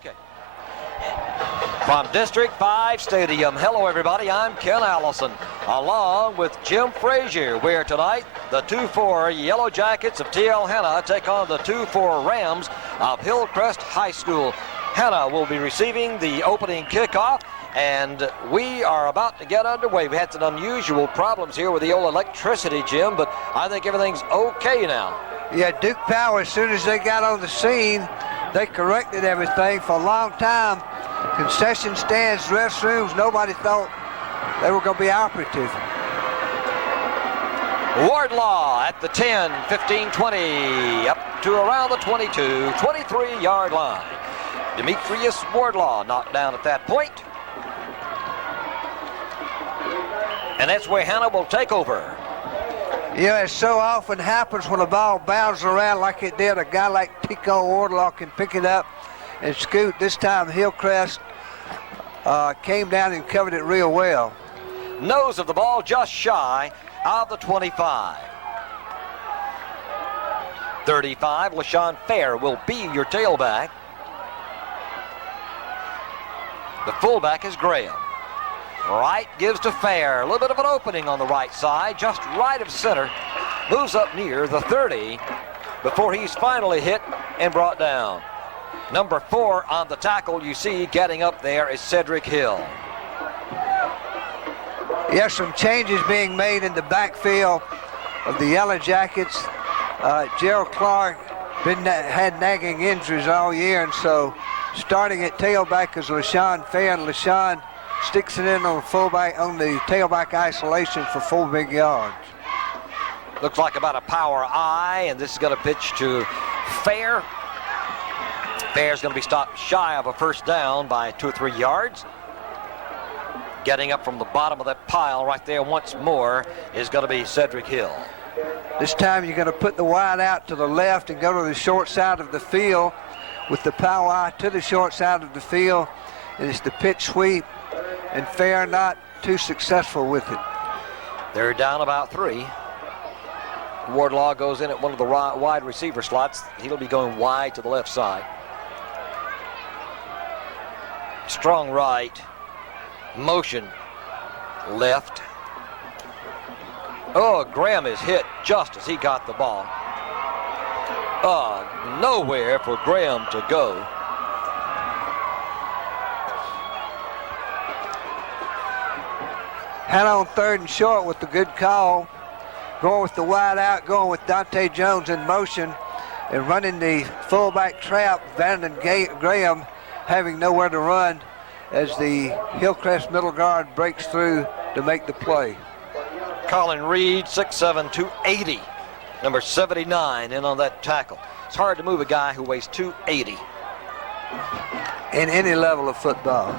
Okay. From District 5 Stadium, hello everybody, I'm Ken Allison, along with Jim Frazier, where tonight the 2-4 Yellow Jackets of TL Hanna take on the 2-4 Rams of Hillcrest High School. Hanna will be receiving the opening kickoff, and we are about to get underway. We had some unusual problems here with the old electricity, Jim, but I think everything's okay now. Yeah, Duke Power, as soon as they got on the scene, they corrected everything. For a long time, concession stands, restrooms, nobody thought they were going to be operative. Wardlaw at the 10, 15, 20, up to around the 22, 23-yard line. Demetrius Wardlaw knocked down at that point. And that's where Hanna will take over. Yeah, it so often happens when a ball bounces around like it did. A guy like Tico Wardlaw can pick it up and scoot. This time Hillcrest came down and covered it real well. Nose of the ball just shy of the 25. 35, LaShawn Fair will be your tailback. The fullback is Graham. Right gives to Fair. A little bit of an opening on the right side, just right of center. Moves up near the 30 before he's finally hit and brought down. Number 4 on the tackle, you see getting up there is Cedric Hill. Yes, some changes being made in the backfield of the Yellow Jackets. Gerald Clark had nagging injuries all year, and so starting at tailback is LaShawn Fair, and LaShawn sticks it in on the fullback on the tailback isolation for 4 big yards. Looks like about a power I, and this is going to pitch to Fair. Fair's going to be stopped shy of a first down by 2 or 3 yards. Getting up from the bottom of that pile right there once more is going to be Cedric Hill. This time you're going to put the wide out to the left and go to the short side of the field with the power I to the short side of the field. And it's the pitch sweep, and Fair not too successful with it. They're down about 3. Wardlaw goes in at one of the wide receiver slots. He'll be going wide to the left side. Strong right. Motion left. Oh, Graham is hit just as he got the ball. Nowhere for Graham to go. Hanna on 3rd and short with the good call. Going with the wide out, going with Dante Jones in motion and running the fullback trap. Brandon Graham having nowhere to run as the Hillcrest middle guard breaks through to make the play. Colin Reed, 6'7", 280. Number 79 in on that tackle. It's hard to move a guy who weighs 280. In any level of football.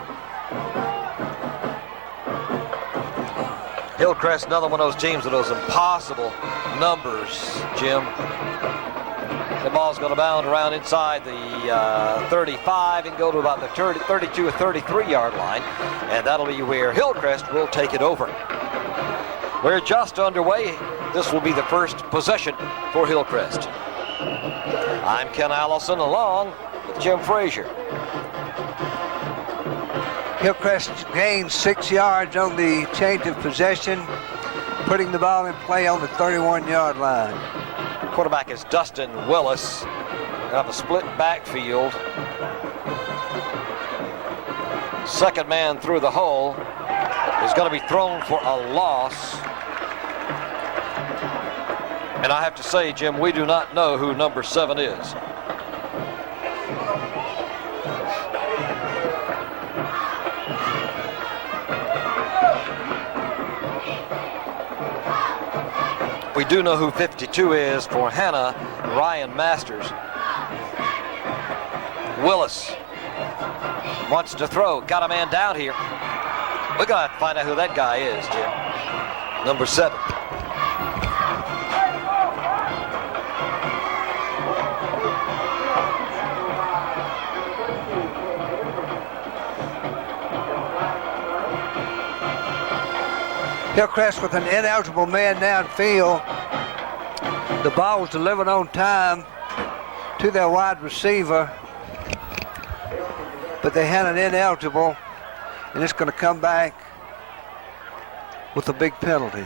Hillcrest, another one of those teams with those impossible numbers, Jim. The ball's going to bound around inside the 35 and go to about the 32 or 33-yard line, and that'll be where Hillcrest will take it over. We're just underway. This will be the first possession for Hillcrest. I'm Ken Allison along with Jim Frazier. Hillcrest gains 6 yards on the change of possession, putting the ball in play on the 31-yard line. Quarterback is Dustin Willis. They have a split backfield. Second man through the hole is going to be thrown for a loss. And I have to say, Jim, we do not know who number 7 is. We do know who 52 is for Hanna, Ryan Masters. Willis wants to throw, got a man down here. We got to find out who that guy is, Jim. Number 7. Hillcrest with an ineligible man downfield. The ball was delivered on time to their wide receiver. but they had an ineligible, and it's going to come back with a big penalty.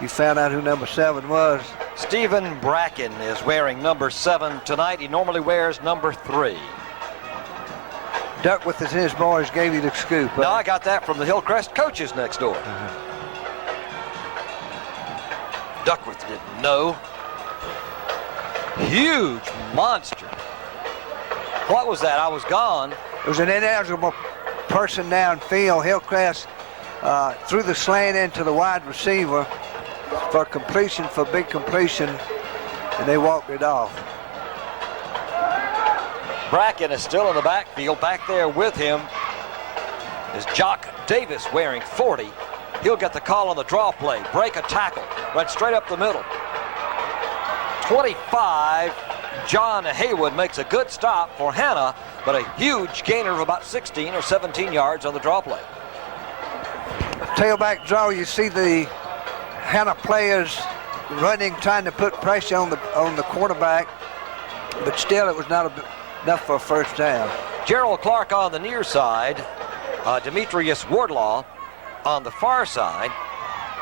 You found out who number 7 was. Stephen Bracken is wearing number 7 tonight. He normally wears number 3. Duckworth and his boys gave you the scoop. No, I got that from the Hillcrest coaches next door. Duckworth didn't know. Huge monster. What was that? I was gone. It was an ineligible person downfield. Hillcrest threw the slant into the wide receiver for completion, for big completion, and they walked it off. Bracken is still in the backfield. Back there with him is Jock Davis wearing 40. He'll get the call on the draw play. Break a tackle. Went straight up the middle. 25. John Haywood makes a good stop for Hanna, but a huge gainer of about 16 or 17 yards on the draw play. Tailback draw, you see the Hanna players running, trying to put pressure on the quarterback, but still it was not enough for a first down. Gerald Clark on the near side, Demetrius Wardlaw on the far side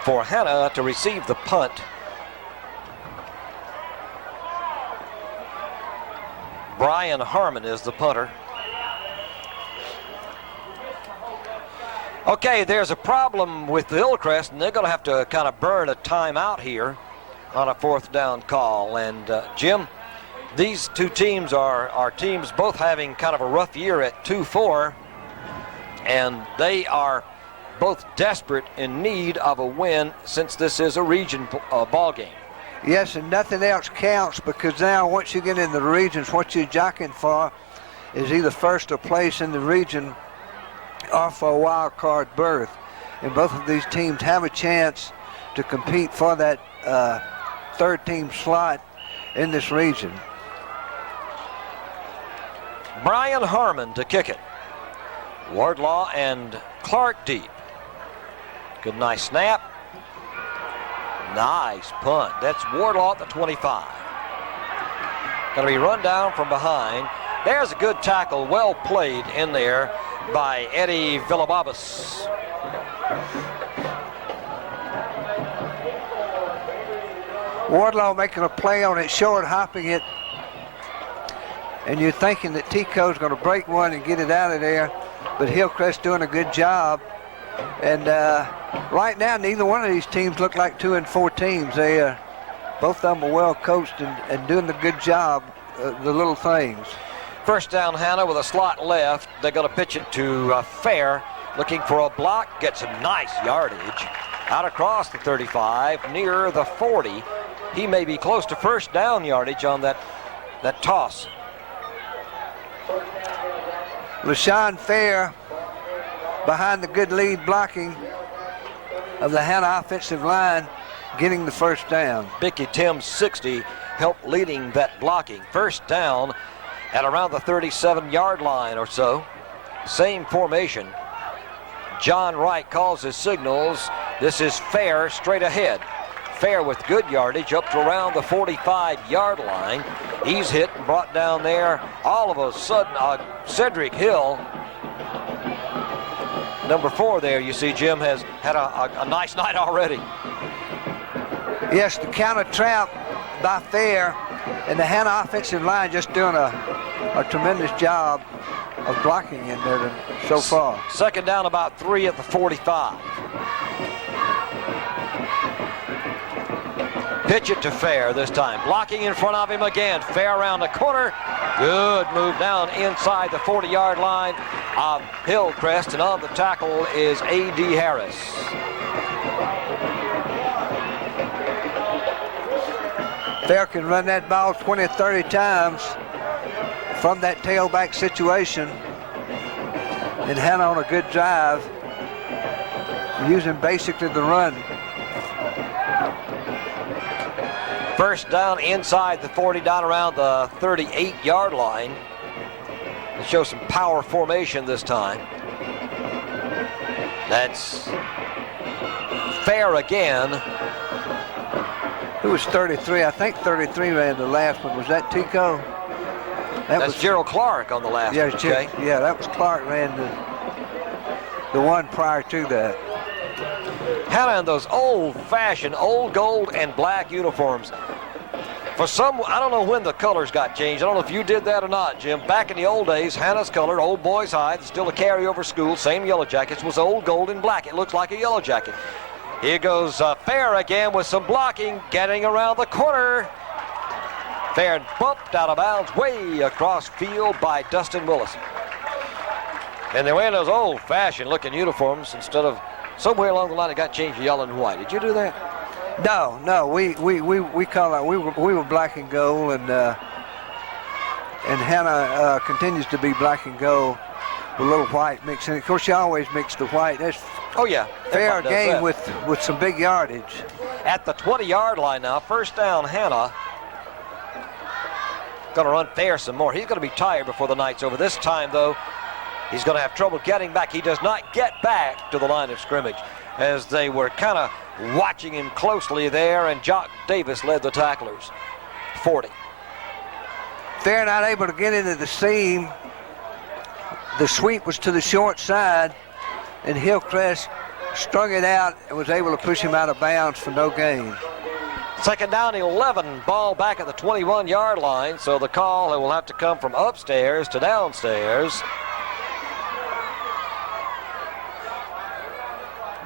for Hanna to receive the punt. Brian Harmon is the punter. Okay, there's a problem with the Hillcrest, and they're going to have to kind of burn a timeout here on a 4th down call. And Jim, these two teams are teams both having kind of a rough year at 2-4, and they are both desperate in need of a win since this is a region ball game. Yes, and nothing else counts, because now once you get in the regions, what you're jockeying for is either first or place in the region or for a wild card berth. And both of these teams have a chance to compete for that 3rd team slot in this region. Brian Harmon to kick it. Wardlaw and Clark deep. Good, nice snap. Nice punt. That's Wardlaw at the 25. Going to be run down from behind. There's a good tackle, well played in there by Eddie Villababas. Wardlaw making a play on it short, hopping it, and you're thinking that Tico's going to break one and get it out of there, but Hillcrest doing a good job. And right now, neither one of these teams look like 2-4 teams. They both of them are well coached and doing a good job, the little things. First down, Hanna with a slot left. They're going to pitch it to Fair, looking for a block. Gets some nice yardage out across the 35, near the 40. He may be close to first down yardage on that toss. LaShawn Fair behind the good lead blocking of the Hanna offensive line, getting the first down. Bicky Timms, 60, helped leading that blocking. First down at around the 37-yard line or so. Same formation. John Wright calls his signals. This is Fair straight ahead. Fair with good yardage up to around the 45-yard line. He's hit and brought down there. All of a sudden, Cedric Hill, number 4 there, you see, Jim, has had a nice night already. Yes, the counter trap by Fair, and the Hanna offensive line just doing a tremendous job of blocking in there so far. Second down, about 3 at the 45. Pitch it to Fair this time. Blocking in front of him again. Fair around the corner. Good move down inside the 40-yard line of Hillcrest, and on the tackle is A.D. Harris. Fair can run that ball 20 or 30 times from that tailback situation. And Hanna on a good drive, using basically the run. First down inside the 40, down around the 38-yard line. They show some power formation this time. That's Fair again. Who was 33? I think 33 ran the last one. Was that Tico? That's Gerald Clark on the last one, okay? Yeah, that was Clark ran the one prior to that. Hanna in those old-fashioned, old gold and black uniforms. For some, I don't know when the colors got changed. I don't know if you did that or not, Jim. Back in the old days, Hanna's color, Old Boys High, still a carryover school, same Yellow Jackets, was old gold and black. It looks like a Yellow Jacket. Here goes Fair again with some blocking, getting around the corner. Fair bumped out of bounds way across field by Dustin Willis. And they wear those old-fashioned looking uniforms instead of somewhere along the line it got changed to yellow and white. Did you do that? No, we call it, we were black and gold, and Hanna continues to be black and gold with a little white mix in it. Of course, you always mix the white. That's fair game with some big yardage. At the 20-yard line now, first down, Hanna. Going to run Fair some more. He's going to be tired before the night's over. This time, though, he's going to have trouble getting back. He does not get back to the line of scrimmage, as they were kind of watching him closely there, and Jock Davis led the tacklers. 40. Fair not able to get into the seam. The sweep was to the short side, and Hillcrest strung it out and was able to push him out of bounds for no gain. Second down, 11, ball back at the 21-yard line, so the call will have to come from upstairs to downstairs.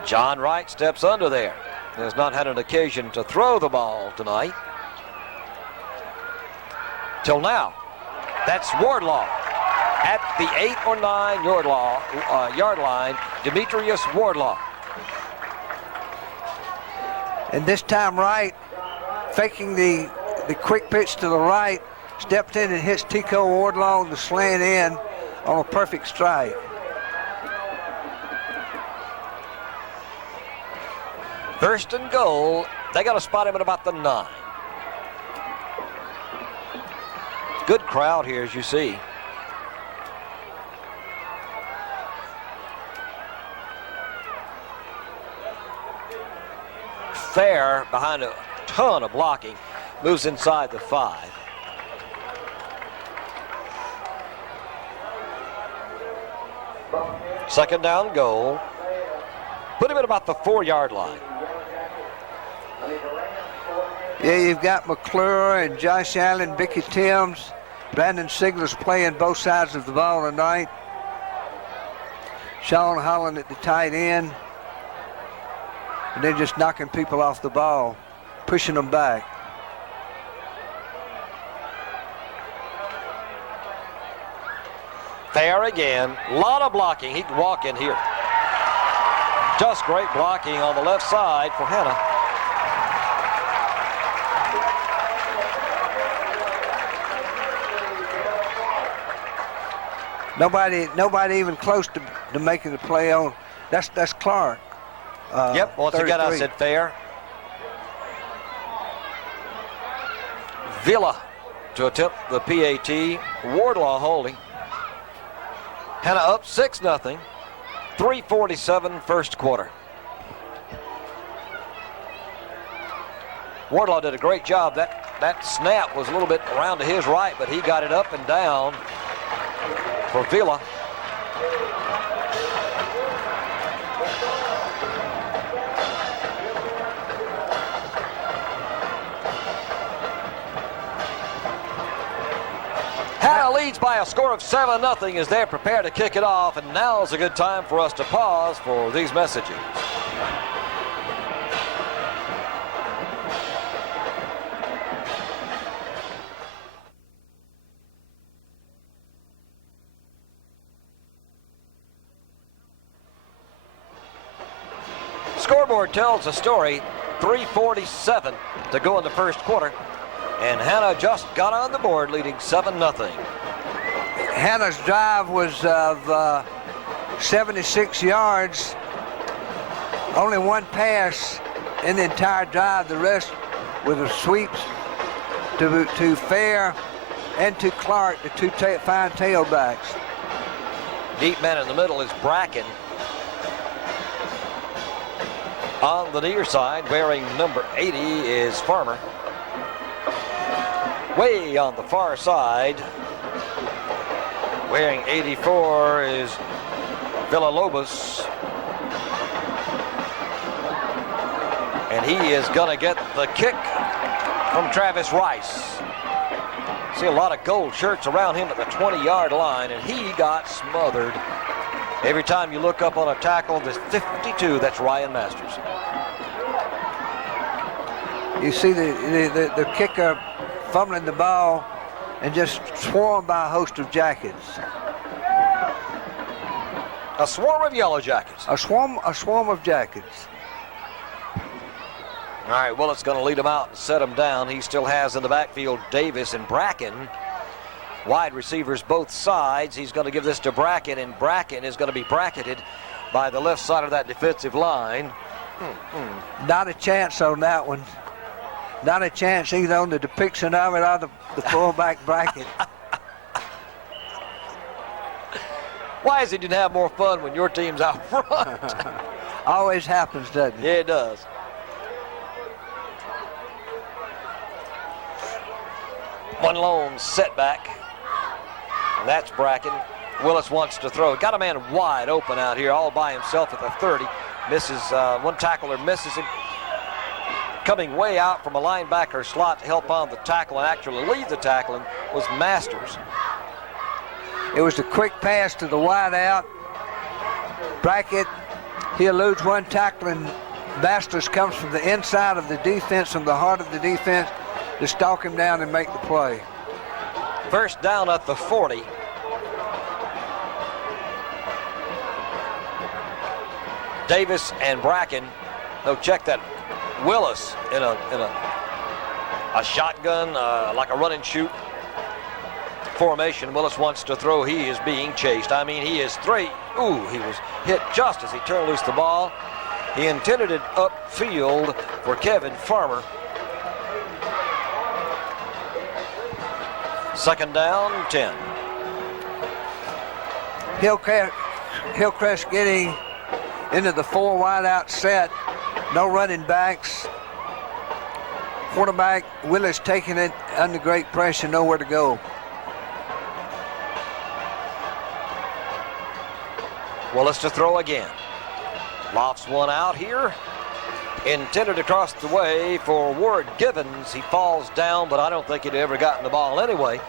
John Wright steps under there. Has not had an occasion to throw the ball tonight. Till now. That's Wardlaw. At the 8 or 9 yard line, Demetrius Wardlaw. And this time Wright, faking the quick pitch to the right, stepped in and hits Tico Wardlaw on the slant end on a perfect strike. First and goal. They got to spot him at about the 9. Good crowd here, as you see. Fair, behind a ton of blocking, moves inside the 5. Second down goal. Put him at about the 4-yard line. Yeah, you've got McClure and Josh Allen, Vicky Timms, Brandon Sigler's playing both sides of the ball tonight. Sean Holland at the tight end. And they're just knocking people off the ball, pushing them back. Fair again, a lot of blocking. He can walk in here. Just great blocking on the left side for Hanna. Nobody even close to making the play on. That's Clark. Yep, once 33. Again I said Fair. Villa to attempt the PAT. Wardlaw holding. Hanna up 6-0. 3:47 first quarter. Wardlaw did a great job. That snap was a little bit around to his right, but he got it up and down for Villa. Hanna leads by a score of 7-0 as they're prepared to kick it off, and now is a good time for us to pause for these messages. Scoreboard tells a story. 3:47 to go in the first quarter, and Hanna just got on the board, leading 7-0. Hanna's drive was of 76 yards. Only one pass in the entire drive. The rest were the sweeps to Fair and to Clark, the two fine tailbacks. Deep man in the middle is Bracken. On the near side, wearing number 80, is Farmer. Way on the far side, Wearing 84 is Villalobos. And he is going to get the kick from Travis Rice. See a lot of gold shirts around him at the 20-yard line, and he got smothered. Every time you look up on a tackle, there's 52. That's Ryan Masters. You see the kicker fumbling the ball and just swarmed by a host of Jackets. A swarm of Yellow Jackets. A swarm of Jackets. All right, Willis going to lead him out and set him down. He still has in the backfield Davis and Bracken. Wide receivers both sides. He's going to give this to Bracken, and Bracken is going to be bracketed by the left side of that defensive line. Not a chance on that one. Not a chance either on the depiction of it or the fullback bracket. Why is it you can have more fun when your team's out front? Always happens, doesn't it? Yeah, it does. One lone setback. And that's Bracken. Willis wants to throw. Got a man wide open out here all by himself at the 30. Misses, one tackler misses him. Coming way out from a linebacker slot to help on the tackle and actually lead the tackling was Masters. It was a quick pass to the wide out. Brackett, he eludes one tackle, and Masters comes from the inside of the defense, from the heart of the defense, to stalk him down and make the play. First down at the 40. Davis and Bracken. No, check that. Willis in a shotgun, like a run and shoot formation. Willis wants to throw. He is being chased. I mean, he is three. Ooh, he was hit just as he turned loose the ball. He intended it upfield for Kevin Farmer. Second down, 10. Hillcrest getting into the four wide out set. No running backs. Quarterback Willis taking it under great pressure, nowhere to go. Willis to throw again. Lofts one out here. Intended across the way for Ward Givens. He falls down, but I don't think he'd ever gotten the ball anyway.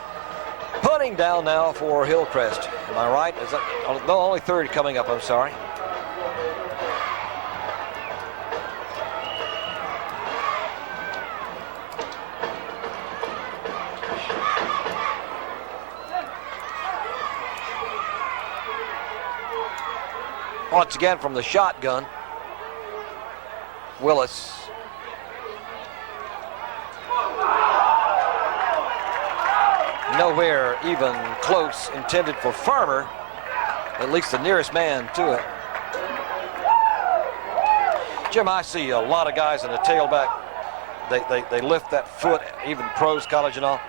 Punting down now for Hillcrest. Am I right? Is that, no, only third coming up, I'm sorry. Once again from the shotgun, Willis. Nowhere even close, intended for Farmer, at least the nearest man to it. Jim, I see a lot of guys in the tailback. They lift that foot, even pros, college and all.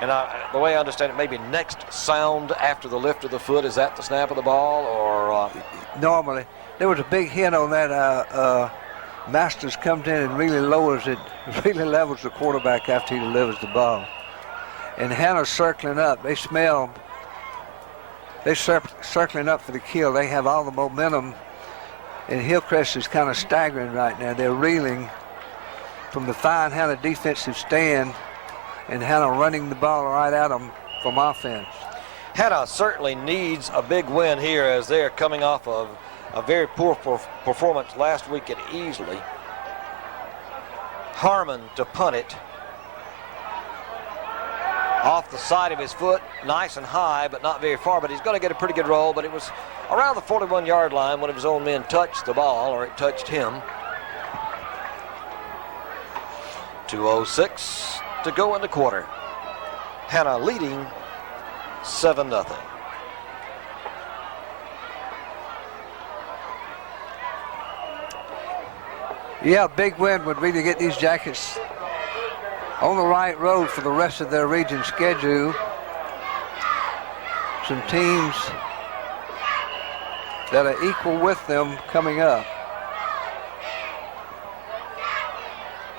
And the way I understand it, maybe next sound after the lift of the foot, is that the snap of the ball, or? Normally. There was a big hit on that. Masters comes in and really lowers it, really levels the quarterback after he delivers the ball. And Hanna's circling up. They smell, they're circling up for the kill. They have all the momentum. And Hillcrest is kind of staggering right now. They're reeling from the fine Hanna defensive stand, and Hanna running the ball right at them from offense. Hanna certainly needs a big win here, as they're coming off of a very poor performance last week at Easley. Harmon to punt it. Off the side of his foot, nice and high, but not very far, but he's going to get a pretty good roll, but it was around the 41-yard line. One of his own men touched the ball, or it touched him. 2:06 to go in the quarter. Hanna leading 7-0. Yeah, big win would really get these Jackets on the right road for the rest of their region schedule. Some teams that are equal with them coming up.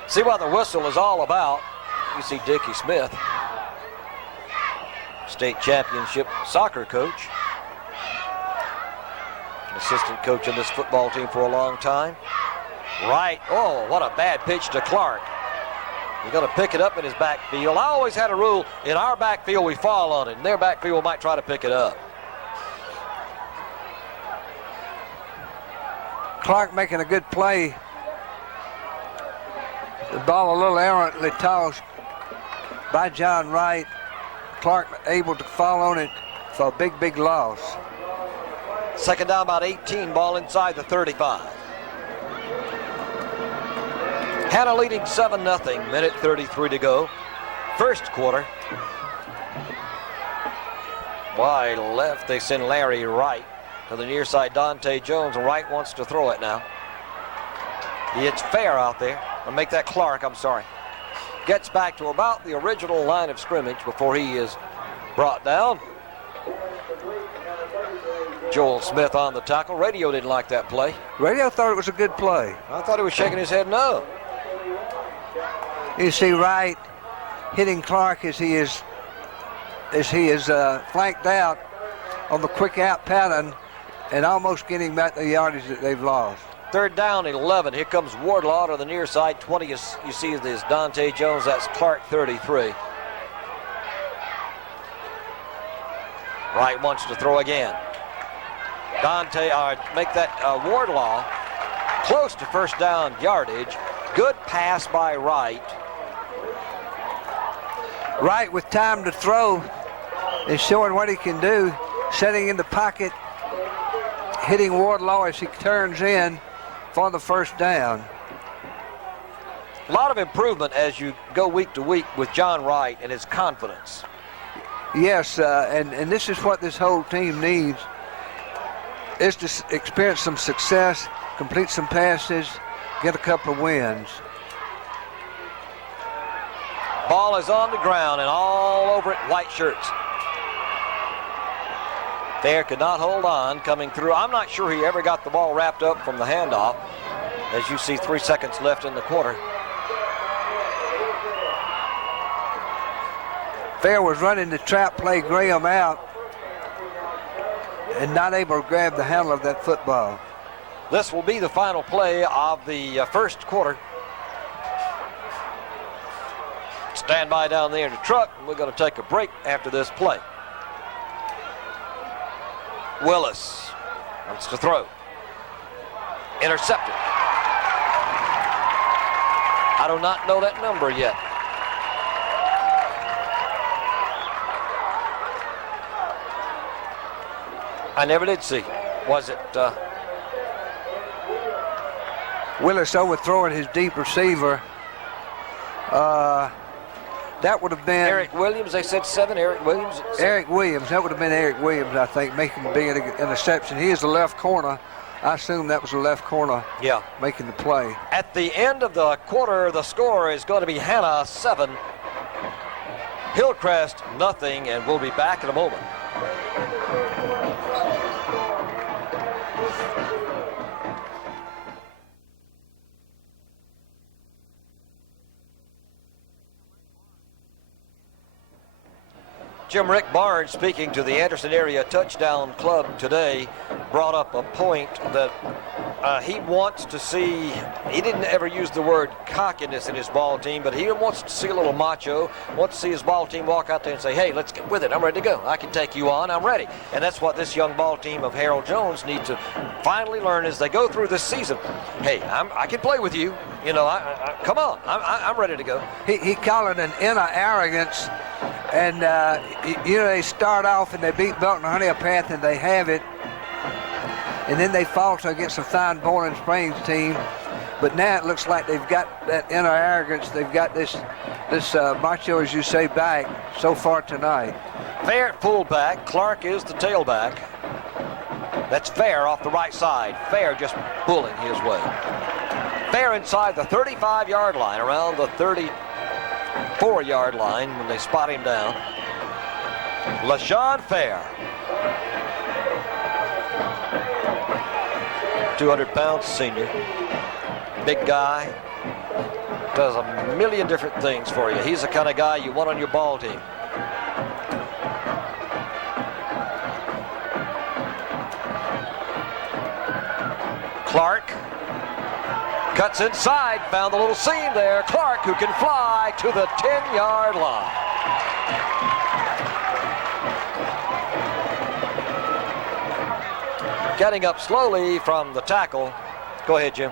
See what the whistle is all about. You see Dickie Smith state championship soccer coach. An assistant coach in this football team for a long time. Right, oh, what a bad pitch to Clark. He's going to pick it up in his backfield. I always had a rule, in our backfield we fall on it. In their backfield might try to pick it up. Clark making a good play. The ball a little errantly tossed by John Wright. Clark able to fall on it for a big, big loss. Second down, about 18, ball inside the 35. Hanna leading 7-0, minute 33 to go. First quarter. Wide left, they send Larry Wright to the near side. Dante Jones, Wright wants to throw it now. It's Fair out there. I'll make that Clark, I'm sorry. Gets back to about the original line of scrimmage before he is brought down. Joel Smith on the tackle. Radio didn't like that play. Radio thought it was a good play. I thought he was shaking his head no. You see Wright hitting Clark as he is flanked out on the quick out pattern and almost getting back the yardage that they've lost. Third down, 11. Here comes Wardlaw to the near side. 20, you see this Dante Jones. That's Clark, 33. Wright wants to throw again. Dante, make that Wardlaw close to first down yardage. Good pass by Wright. Wright with time to throw is showing what he can do. Setting in the pocket, hitting Wardlaw as he turns in for the first down. A lot of improvement as you go week to week with John Wright and his confidence. Yes, and this is what this whole team needs, is to experience some success, complete some passes, get a couple of wins. Ball is on the ground and all over it, white shirts. Fair could not hold on coming through. I'm not sure he ever got the ball wrapped up from the handoff. As you see, 3 seconds left in the quarter. Fair was running the trap play Graham out and not able to grab the handle of that football. This will be the final play of the first quarter. Stand by down there in the truck, and we're going to take a break after this play. Willis wants to throw. Intercepted. I do not know that number yet. I never did see. Was it? Willis overthrowing his deep receiver. That would have been Eric Williams. They said 7. Eric Williams. Eric Williams. That would have been Eric Williams, I think, making the big interception. He is the left corner. I assume that was the left corner. Yeah. Making the play. At the end of the quarter, the score is going to be Hanna 7, Hillcrest nothing, and we'll be back in a moment. Jim Rick Barnes, speaking to the Anderson Area Touchdown Club today, brought up a point that he wants to see. He didn't ever use the word cockiness in his ball team, but he wants to see a little macho, wants to see his ball team walk out there and say, hey, let's get with it. I'm ready to go. I can take you on. I'm ready. And that's what this young ball team of Harold Jones needs to finally learn as they go through this season. Hey, I can play with you. You know, come on. I'm ready to go. He called it an inner arrogance. And, you know, they start off and they beat Belton Honeypath and they have it. And then they falter against a fine Bowling Springs team. But now it looks like they've got that inner arrogance. They've got this macho, as you say, back so far tonight. Fair at fullback. Clark is the tailback. That's Fair off the right side. Fair just pulling his way. Fair inside the 35-yard line, around the 34-yard line when they spot him down. LaShawn Fair. 200-pound senior. Big guy. Does a million different things for you. He's the kind of guy you want on your ball team. Clark cuts inside, found the little seam there. Clark, who can fly to the 10-yard line. Getting up slowly from the tackle. Go ahead, Jim.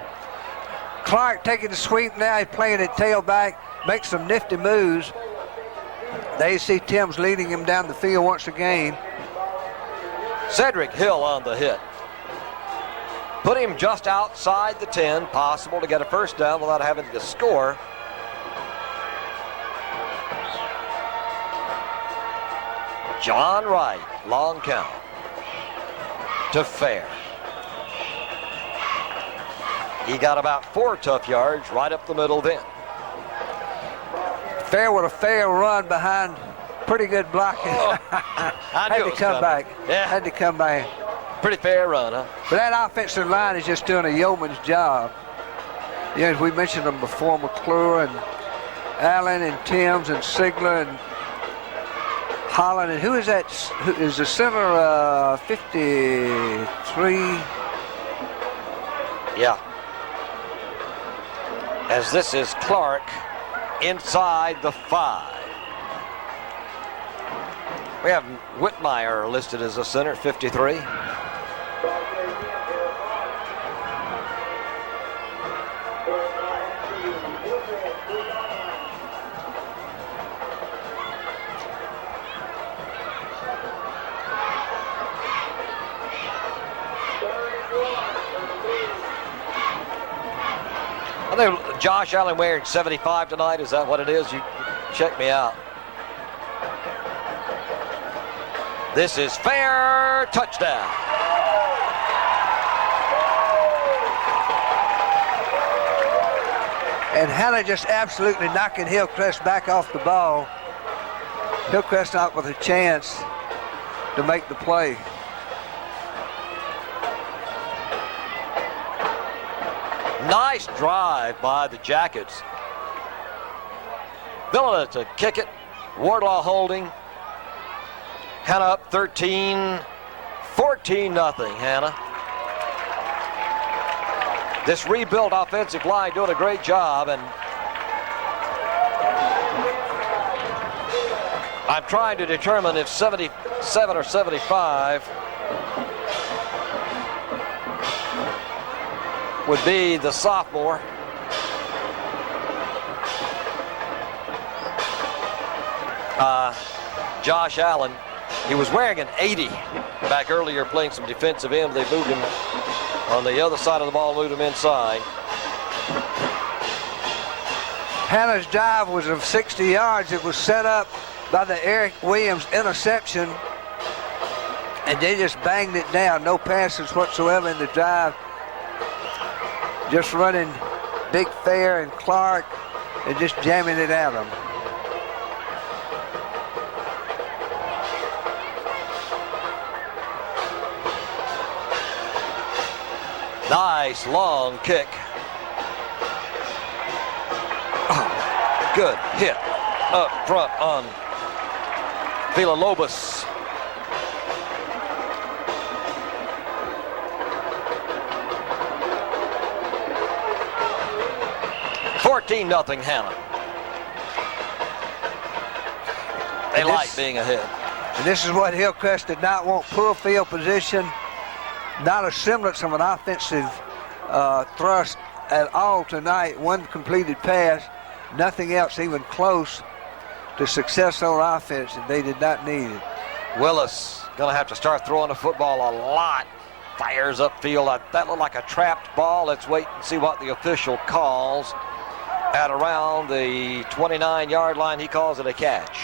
Clark taking the sweep now. He's playing at tailback, makes some nifty moves. They see Tim's leading him down the field once again. Cedric Hill on the hit. Put him just outside the 10, possible to get a first down without having to score. John Wright, long count to Fair. He got about 4 tough yards right up the middle then. Fair with a fair run behind pretty good blocking. Oh, had to come back. Yeah. Had to come back. Pretty fair run, huh? But that offensive line is just doing a yeoman's job. Yeah, as we mentioned them before, McClure and Allen and Timms and Sigler and Holland. And who is that? Who is the center? 53. Yeah. As this is Clark inside the 5. We have Whitmire listed as a center, 53. I think Josh Allen wearing 75 tonight. Is that what it is? You check me out. This is Fair, touchdown. And Hanna just absolutely knocking Hillcrest back off the ball. Hillcrest out with a chance to make the play. Nice drive by the Jackets. Villa to kick it. Wardlaw holding. Hanna up 13, 14-0, Hanna. This rebuilt offensive line doing a great job, and I'm trying to determine if 77 or 75 would be the sophomore. Josh Allen. He was wearing an 80 back earlier playing some defensive end. They moved him on the other side of the ball, moved him inside. Hanna's drive was of 60 yards. It was set up by the Eric Williams interception, and they just banged it down. No passes whatsoever in the drive. Just running Big Fair and Clark and just jamming it at them. Nice long kick. Oh, good hit up front on Villalobos. $14-0 Hanna. They like being ahead. And this is what Hillcrest did not want. Poor field position. Not a semblance of an offensive thrust at all tonight. One completed pass, nothing else even close to success on offense, and they did not need it. Willis gonna have to start throwing the football a lot. Fires upfield. That looked like a trapped ball. Let's wait and see what the official calls. At around the 29-yard line, he calls it a catch.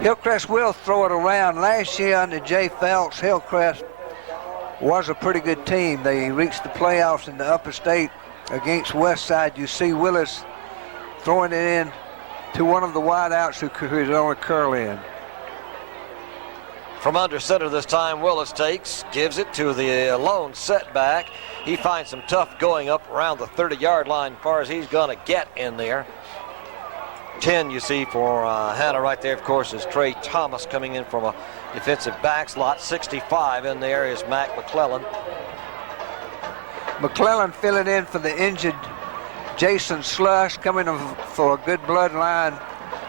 Hillcrest will throw it around. Last year under Jay Phelps, Hillcrest was a pretty good team. They reached the playoffs in the upper state against Westside. You see Willis throwing it in to one of the wideouts who's on a curl in. From under center this time, Willis gives it to the lone setback. He finds some tough going up around the 30-yard line as far as he's gonna get in there. 10 you see for Hanna right there, of course, is Trey Thomas coming in from a defensive back slot. 65 in there is Mac McClellan. McClellan filling in for the injured Jason Slush, coming for a good bloodline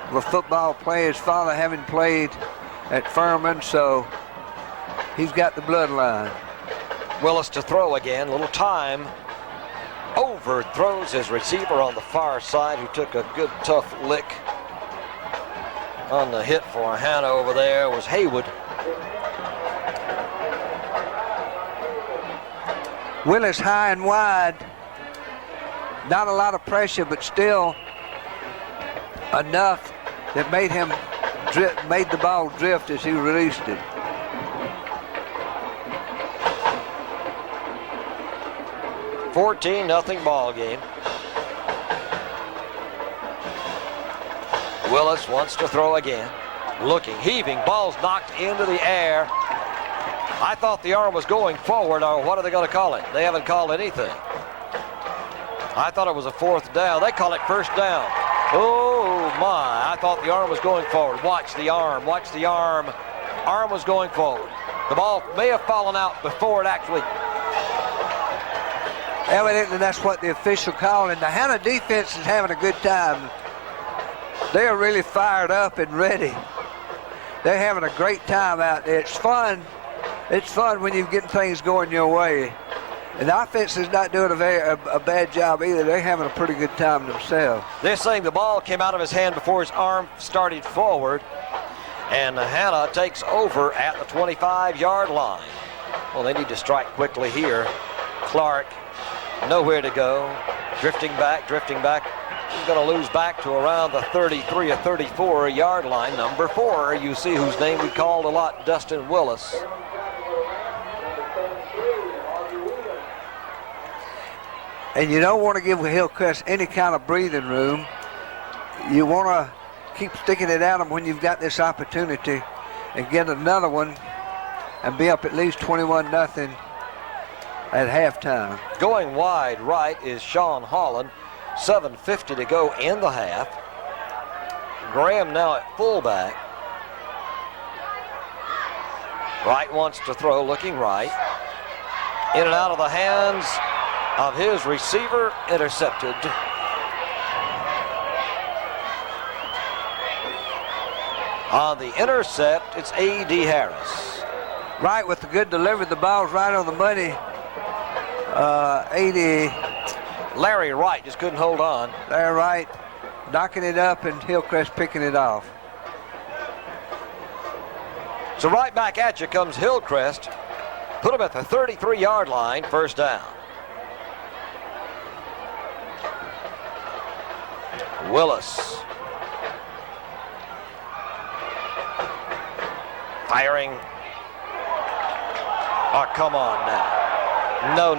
of a football player. His father having played at Furman, so he's got the bloodline. Willis to throw again, little time. Overthrows his receiver on the far side, who took a good tough lick on the hit for Hanna over there was Haywood. Willis high and wide. Not a lot of pressure, but still enough that made the ball drift as he released it. $14-0 ball game. Willis wants to throw again. Looking, heaving, ball's knocked into the air. I thought the arm was going forward, or what are they going to call it? They haven't called anything. I thought it was a 4th down. They call it 1st down. Oh my, I thought the arm was going forward. Watch the arm, watch the arm. Arm was going forward. The ball may have fallen out before it actually. Evidently that's what the official called, and the Hanna defense is having a good time. They are really fired up and ready. They're having a great time out there. It's fun. It's fun when you're getting things going your way. And the offense is not doing a bad job either. They're having a pretty good time themselves. They're saying the ball came out of his hand before his arm started forward. And Hanna takes over at the 25-yard line. Well, they need to strike quickly here. Clark, nowhere to go. Drifting back, drifting back. He's going to lose back to around the 33 or 34-yard line. Number 4, you see whose name we called a lot, Dustin Willis. And you don't want to give Hillcrest any kind of breathing room. You want to keep sticking it at them when you've got this opportunity and get another one and be up at least 21-0 at halftime. Going wide right is Sean Holland. 7:50 to go in the half. Graham now at fullback. Wright wants to throw, looking right. In and out of the hands of his receiver, intercepted. On the intercept, it's A.D. Harris. Wright with the good delivery. The ball's right on the money. A.D. Larry Wright just couldn't hold on. Larry Wright knocking it up and Hillcrest picking it off. So right back at you comes Hillcrest. Put him at the 33-yard line, 1st down. Willis. Firing. Oh, come on now. No.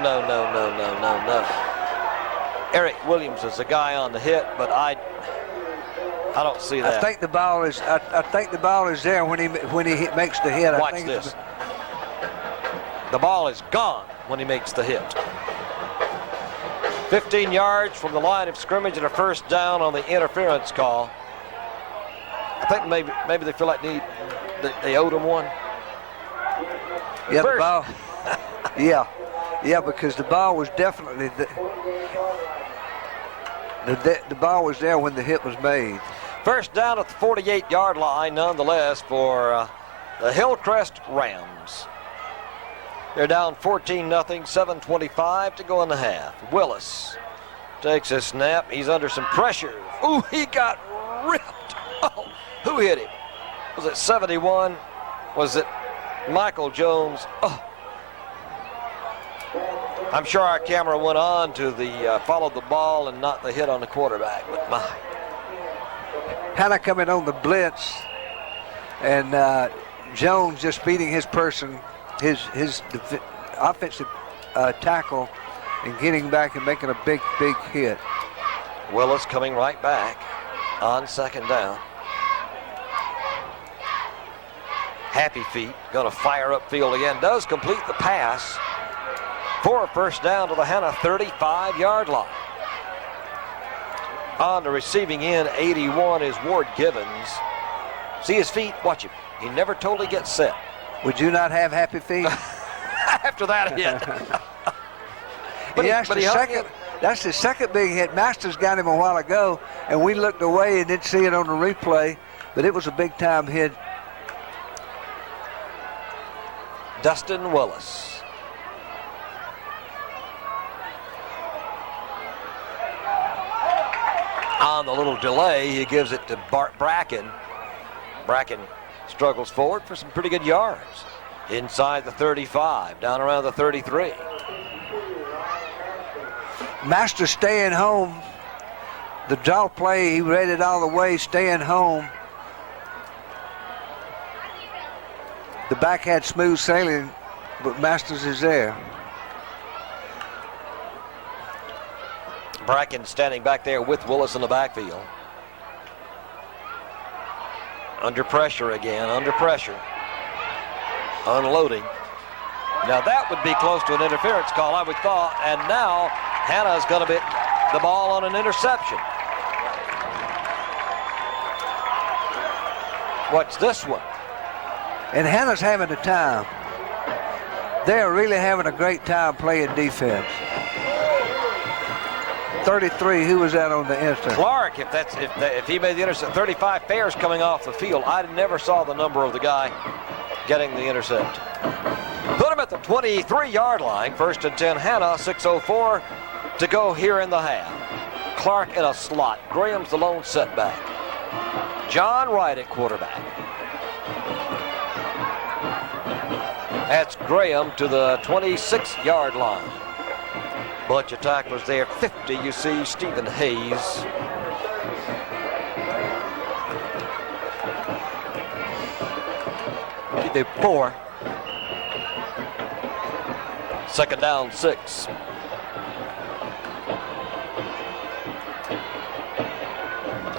Eric Williams is the guy on the hit, but I don't see that. I think the ball is. I think the ball is there when he makes the hit. Watch this. The ball is gone when he makes the hit. 15 yards from the line of scrimmage and a 1st down on the interference call. I think maybe they feel like they owed him one. Yeah, the ball. yeah, because the ball was definitely the ball was there when the hit was made. 1st down at the 48-yard line, nonetheless, for the Hillcrest Rams. They're down 14-0, 7:25 to go in the half. Willis takes a snap. He's under some pressure. Ooh, he got ripped. Oh, who hit him? Was it 71? Was it Michael Jones? Oh. I'm sure our camera went on to the followed the ball and not the hit on the quarterback, but my. Hanna coming on the blitz, and Jones just beating his person, his offensive tackle, and getting back and making a big hit. Willis coming right back on 2nd down. Happy Feet going to fire upfield again. Does complete the pass for a 1st down to the Hanna 35-yard line. On the receiving end, 81 is Ward Givens. See his feet? Watch him. He never totally gets set. Would you not have happy feet? After that hit. That's the second big hit. Masters got him a while ago, and we looked away and didn't see it on the replay, but it was a big-time hit. Dustin Willis. On the little delay, he gives it to Bart Bracken. Bracken struggles forward for some pretty good yards. Inside the 35, down around the 33. Master staying home. The draw play, he read it all the way, staying home. The back had smooth sailing, but Masters is there. Bracken standing back there with Willis in the backfield. Under pressure again, under pressure. Unloading. Now that would be close to an interference call, I would thought, and now Hanna's going to be the ball on an interception. What's this one? And Hanna's having a time. They're really having a great time playing defense. 33, who was that on the instant? Clark, if he made the intercept. 35 Fair's coming off the field. I never saw the number of the guy getting the intercept. Put him at the 23-yard line. 1st and 10, Hanna, 6:04 to go here in the half. Clark in a slot. Graham's the lone setback. John Wright at quarterback. That's Graham to the 26-yard line. Bunch of tacklers there. 50, you see Stephen Hayes. They 4. 2nd down, 6.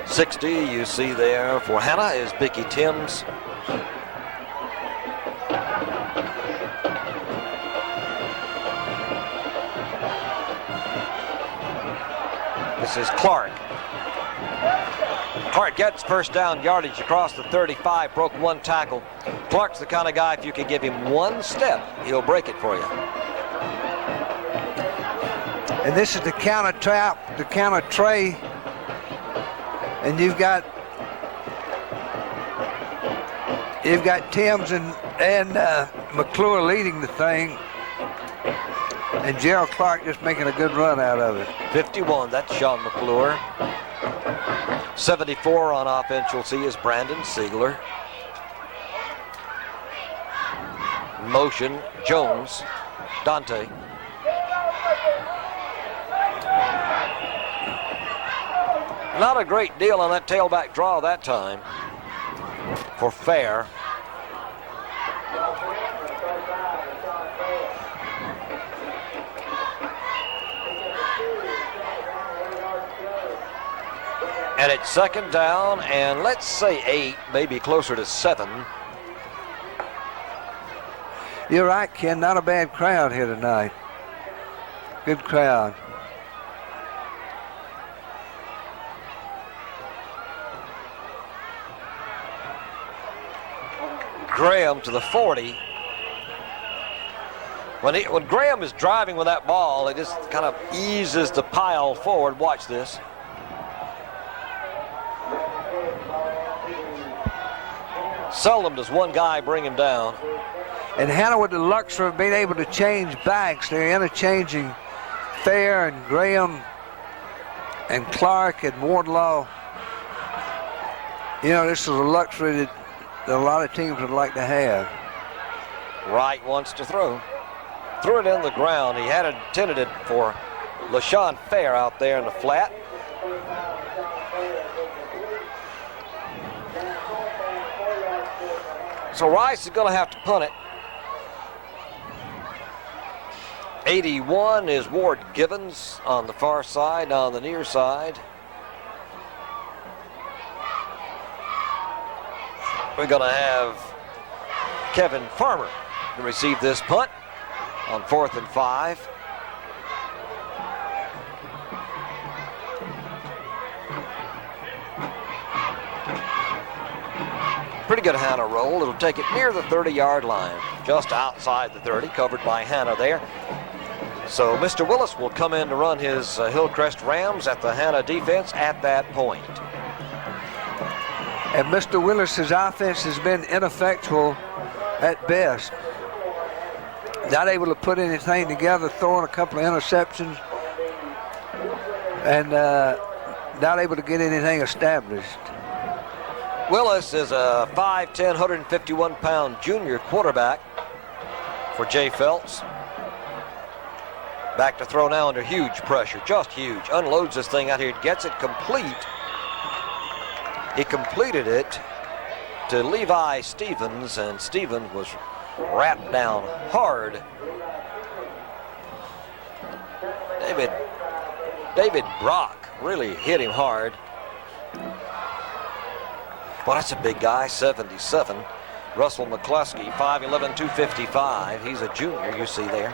$60 you see there for Hanna is Bicky Timms. This is Clark. Clark gets 1st down yardage across the 35, broke 1 tackle. Clark's the kind of guy, if you can give him 1 step, he'll break it for you. And this is the counter trap, the counter tray. And you've got Timms and McClure leading the thing. And Gerald Clark just making a good run out of it. 51, that's Sean McClure. 74 on offense, you'll see, is Brandon Siegler. Motion, Jones, Dante. Not a great deal on that tailback draw that time for Fair. And it's 2nd down, and let's say 8, maybe closer to 7. You're right, Ken. Not a bad crowd here tonight. Good crowd. Graham to the 40. When Graham is driving with that ball, it just kind of eases the pile forward. Watch this. Seldom does one guy bring him down. And Hanna with the luxury of being able to change backs. They're interchanging Fair and Graham and Clark and Wardlaw. You know, this is a luxury that a lot of teams would like to have. Wright wants to throw. Threw it in the ground. He had it intended it for LaShawn Fair out there in the flat. So Rice is going to have to punt it. 81 is Ward Givens on the far side, on the near side. We're going to have Kevin Farmer to receive this punt on 4th and 5. Pretty good Hanna roll. It'll take it near the 30-yard line, just outside the 30, covered by Hanna there. So Mr. Willis will come in to run his Hillcrest Rams at the Hanna defense at that point. And Mr. Willis's offense has been ineffectual at best. Not able to put anything together, throwing a couple of interceptions, and not able to get anything established. Willis is a 5'10", 151-pound junior quarterback for Jay Phelps. Back to throw now under huge pressure, just huge. Unloads this thing out here, gets it complete. He completed it to Levi Stevens, and Stevens was wrapped down hard. David Brock really hit him hard. Well, that's a big guy, 77. Russell McCluskey, 5'11", 255. He's a junior, you see there.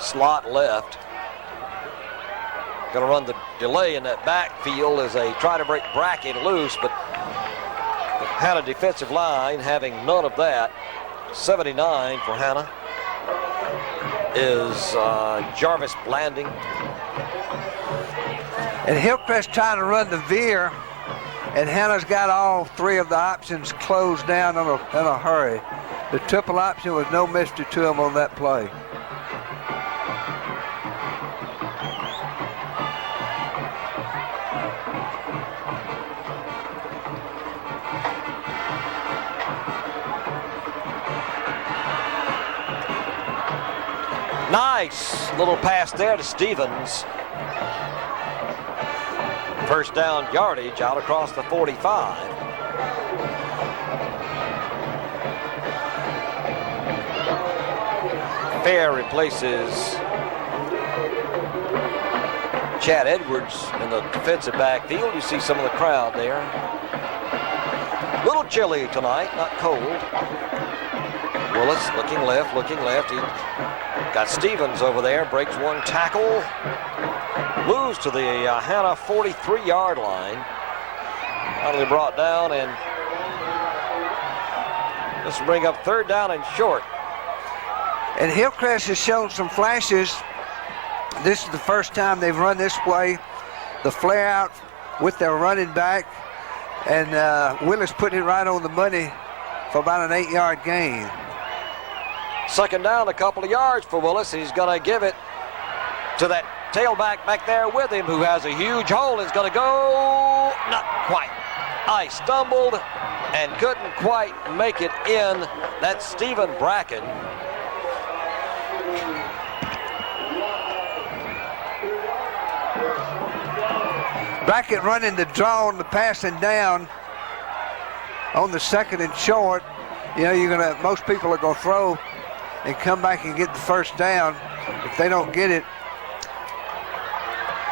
Slot left. Going to run the delay in that backfield as they try to break Brackett loose, but the Hanna defensive line having none of that. 79 for Hanna is Jarvis Blanding. And Hillcrest trying to run the veer, and Hanna's got all three of the options closed down in a hurry. The triple option was no mystery to him on that play. Nice little pass there to Stevens. First down yardage out across the 45. Fair replaces Chad Edwards in the defensive backfield. You see some of the crowd there. A little chilly tonight, not cold. Willis looking left. He got Stevens over there, breaks one tackle. Moves to the Hanna 43-yard line. Finally brought down, and this will bring up third down and short. And Hillcrest has shown some flashes. This is the first time they've run this play. The flare out with their running back, and Willis put it right on the money for about an 8-yard gain. Second down, a couple of yards for Willis. He's going to give it to that tailback back there with him, who has a huge hole. Is going to go, not quite. I stumbled and couldn't quite make it in. That's Stephen Bracken. Brackett running the draw on the passing down on the second and short. You know, most people are gonna throw and come back and get the first down if they don't get it.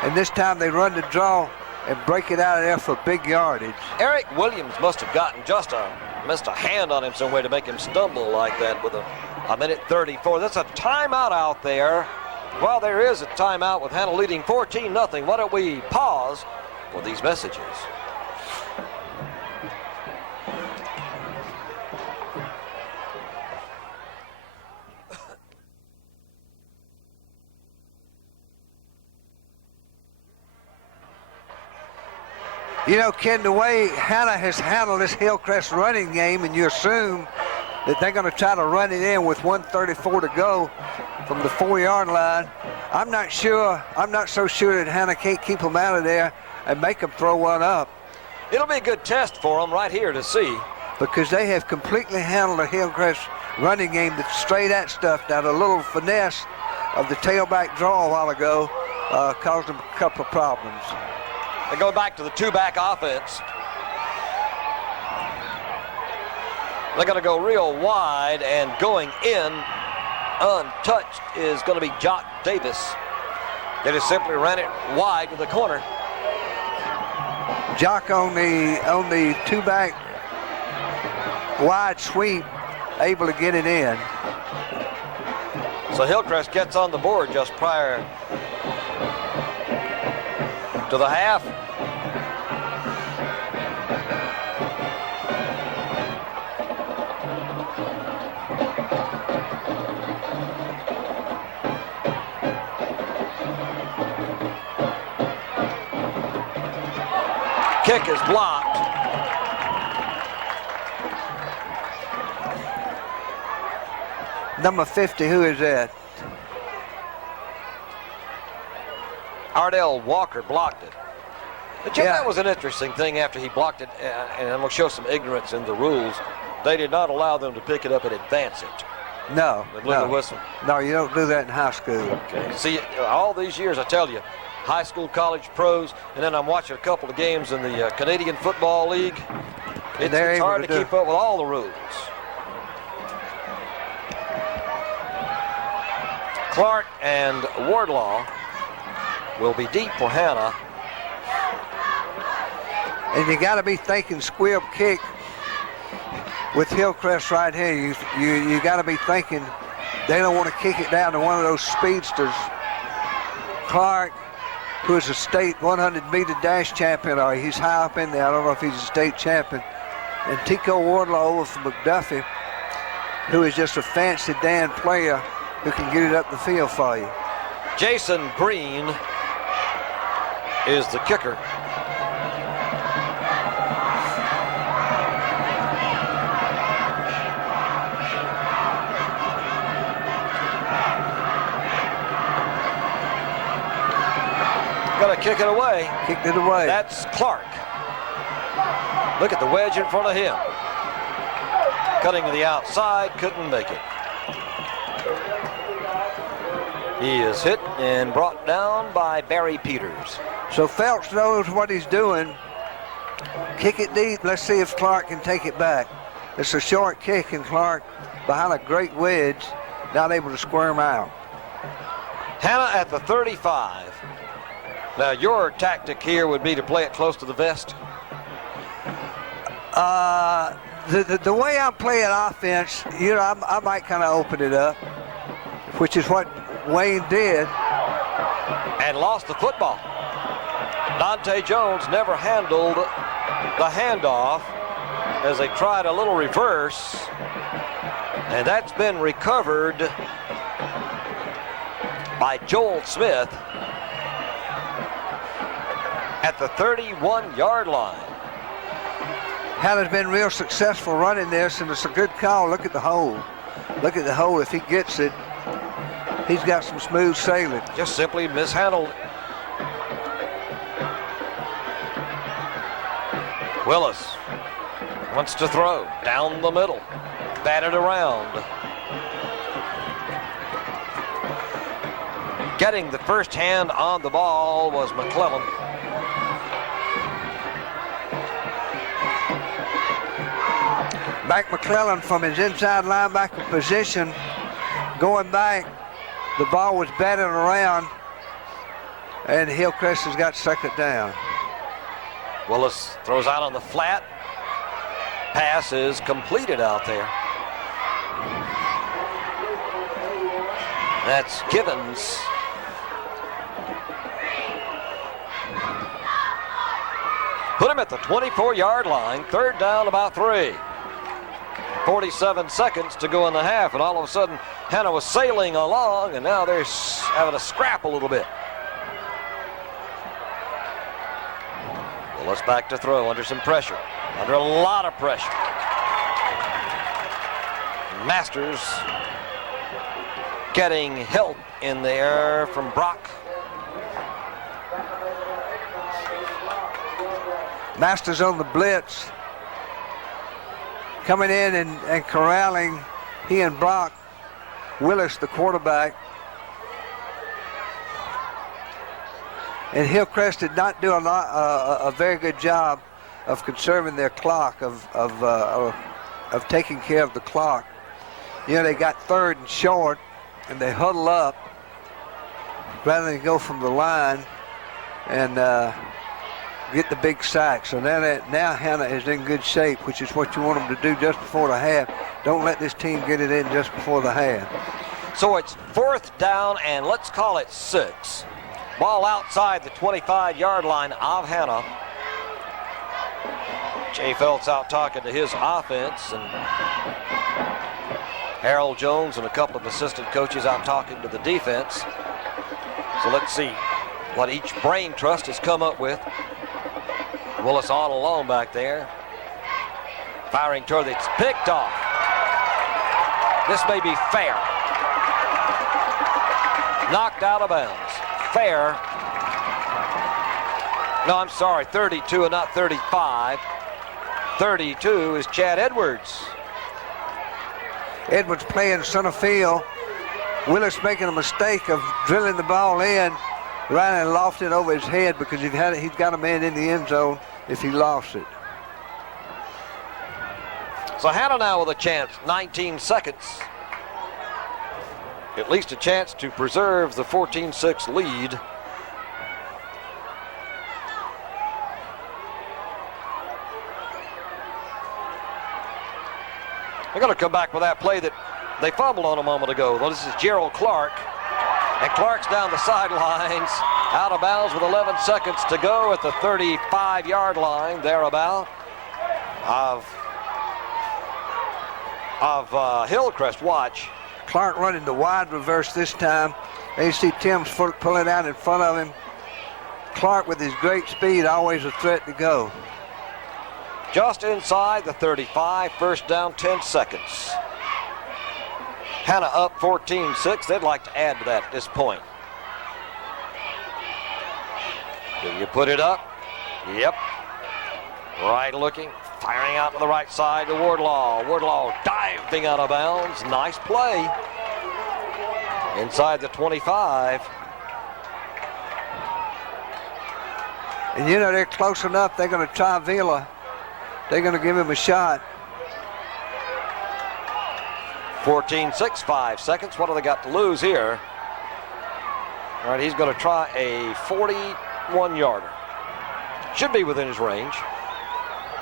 And this time they run the draw and break it out of there for big yardage. Eric Williams must have gotten missed a hand on him somewhere to make him stumble like that with a minute 34. That's a timeout out there. Well, there is a timeout with Hanna leading 14-0. Why don't we pause for these messages? You know, Ken, the way Hanna has handled this Hillcrest running game, and you assume that they're going to try to run it in with 1:34 to go from the 4-yard line. I'm not so sure that Hanna can't keep them out of there and make them throw one up. It'll be a good test for them right here to see. Because they have completely handled the Hillcrest running game that's straight at stuff. Now, the little finesse of the tailback draw a while ago caused them a couple of problems. They go back to the two-back offense. They're going to go real wide, and going in untouched is going to be Jock Davis. They just simply ran it wide to the corner. Jock on the two-back wide sweep, able to get it in. So Hillcrest gets on the board just prior to the half. kick is blocked. Number 50, who is that? Ardell Walker blocked it. But Jim, Yeah. that was an interesting thing after he blocked it, and I'm going to show some ignorance in the rules. They did not allow them to pick it up and advance it. No, They blew the whistle. no, you don't do that in high school. Okay. See, all these years, I tell you, high school, college, pros, and then I'm watching a couple of games in the Canadian Football League. It's hard to keep up with all the rules. Clark and Wardlaw will be deep for Hanna. And you got to be thinking squib kick with Hillcrest right here. You got to be thinking they don't want to kick it down to one of those speedsters. Clark, who is a state 100-meter dash champion, or he's high up in there. I don't know if he's a state champion. And Tico Wardlaw over from McDuffie, who is just a fancy Dan player who can get it up the field for you. Jason Green is the kicker. Gonna kick it away. Kicked it away. That's Clark. Look at the wedge in front of him. Cutting to the outside, couldn't make it. He is hit and brought down by Barry Peters. So Phelps knows what he's doing. Kick it deep. Let's see if Clark can take it back. It's a short kick, and Clark, behind a great wedge, not able to squirm out. Hanna at the 35. Now your tactic here would be to play it close to the vest. The way I'm playing offense, you know, I might kind of open it up, which is what Wayne did. And lost the football. Dante Jones never handled the handoff as they tried a little reverse. And that's been recovered by Joel Smith at the 31-yard line. Hanna's been real successful running this, and it's a good call. Look at the hole. Look at the hole. If he gets it, he's got some smooth sailing. Just simply mishandled. Willis wants to throw down the middle, batted around. Getting the first hand on the ball was McClellan. Back McClellan from his inside linebacker position, going back. The ball was batted around, and Hillcrest has got second down. Willis throws out on the flat. Pass is completed out there. That's Givens. Put him at the 24-yard line. Third down, about 3. 47 seconds to go in the half, and all of a sudden Hanna was sailing along, and now they're having a scrap a little bit. Willis back to throw under some pressure, under a lot of pressure. Masters getting help in there from Brock. Masters on the blitz, coming in and corralling he and Brock. Willis, the quarterback. And Hillcrest did not do a very good job of conserving their clock, of taking care of the clock. You know, they got third and short, and they huddle up rather than go from the line and get the big sack. So now Hanna is in good shape, which is what you want them to do just before the half. Don't let this team get it in just before the half. So it's fourth down, and let's call it 6. Ball outside the 25-yard line of Hanna. Jay Phelps out talking to his offense, and Harold Jones and a couple of assistant coaches out talking to the defense. So let's see what each brain trust has come up with. Willis all alone back there. Firing toward it's picked off. This may be fair. Knocked out of bounds. Fair. No, I'm sorry, 32 and not 35. 32 is Chad Edwards. Edwards playing center field. Willis making a mistake of drilling the ball in. Ryan lofted it over his head because he's got a man in the end zone if he lost it. So Hanna now with a chance, 19 seconds. At least a chance to preserve the 14-6 lead. They're going to come back with that play that they fumbled on a moment ago. Well, this is Gerald Clark. And Clark's down the sidelines, out of bounds with 11 seconds to go at the 35-yard line, thereabout, of Hillcrest. Watch. Clark running the wide reverse this time. And you see Tim's pulling out in front of him. Clark with his great speed, always a threat to go. Just inside the 35, first down, 10 seconds. Hanna up 14-6. They'd like to add to that at this point. Do you put it up? Yep. Right looking, firing out to the right side to Wardlaw. Wardlaw diving out of bounds. Nice play. Inside the 25. And you know, they're close enough. They're going to try Vila. They're going to give him a shot. 14-6, 5 seconds. What do they got to lose here? All right, he's going to try a 41-yarder. Should be within his range.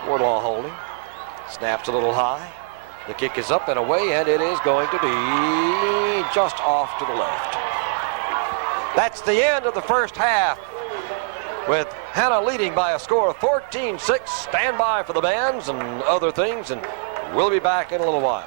Wardlaw holding. Snaps a little high. The kick is up and away, and it is going to be just off to the left. That's the end of the first half, with Hanna leading by a score of 14-6. Stand by for the bands and other things, and we'll be back in a little while.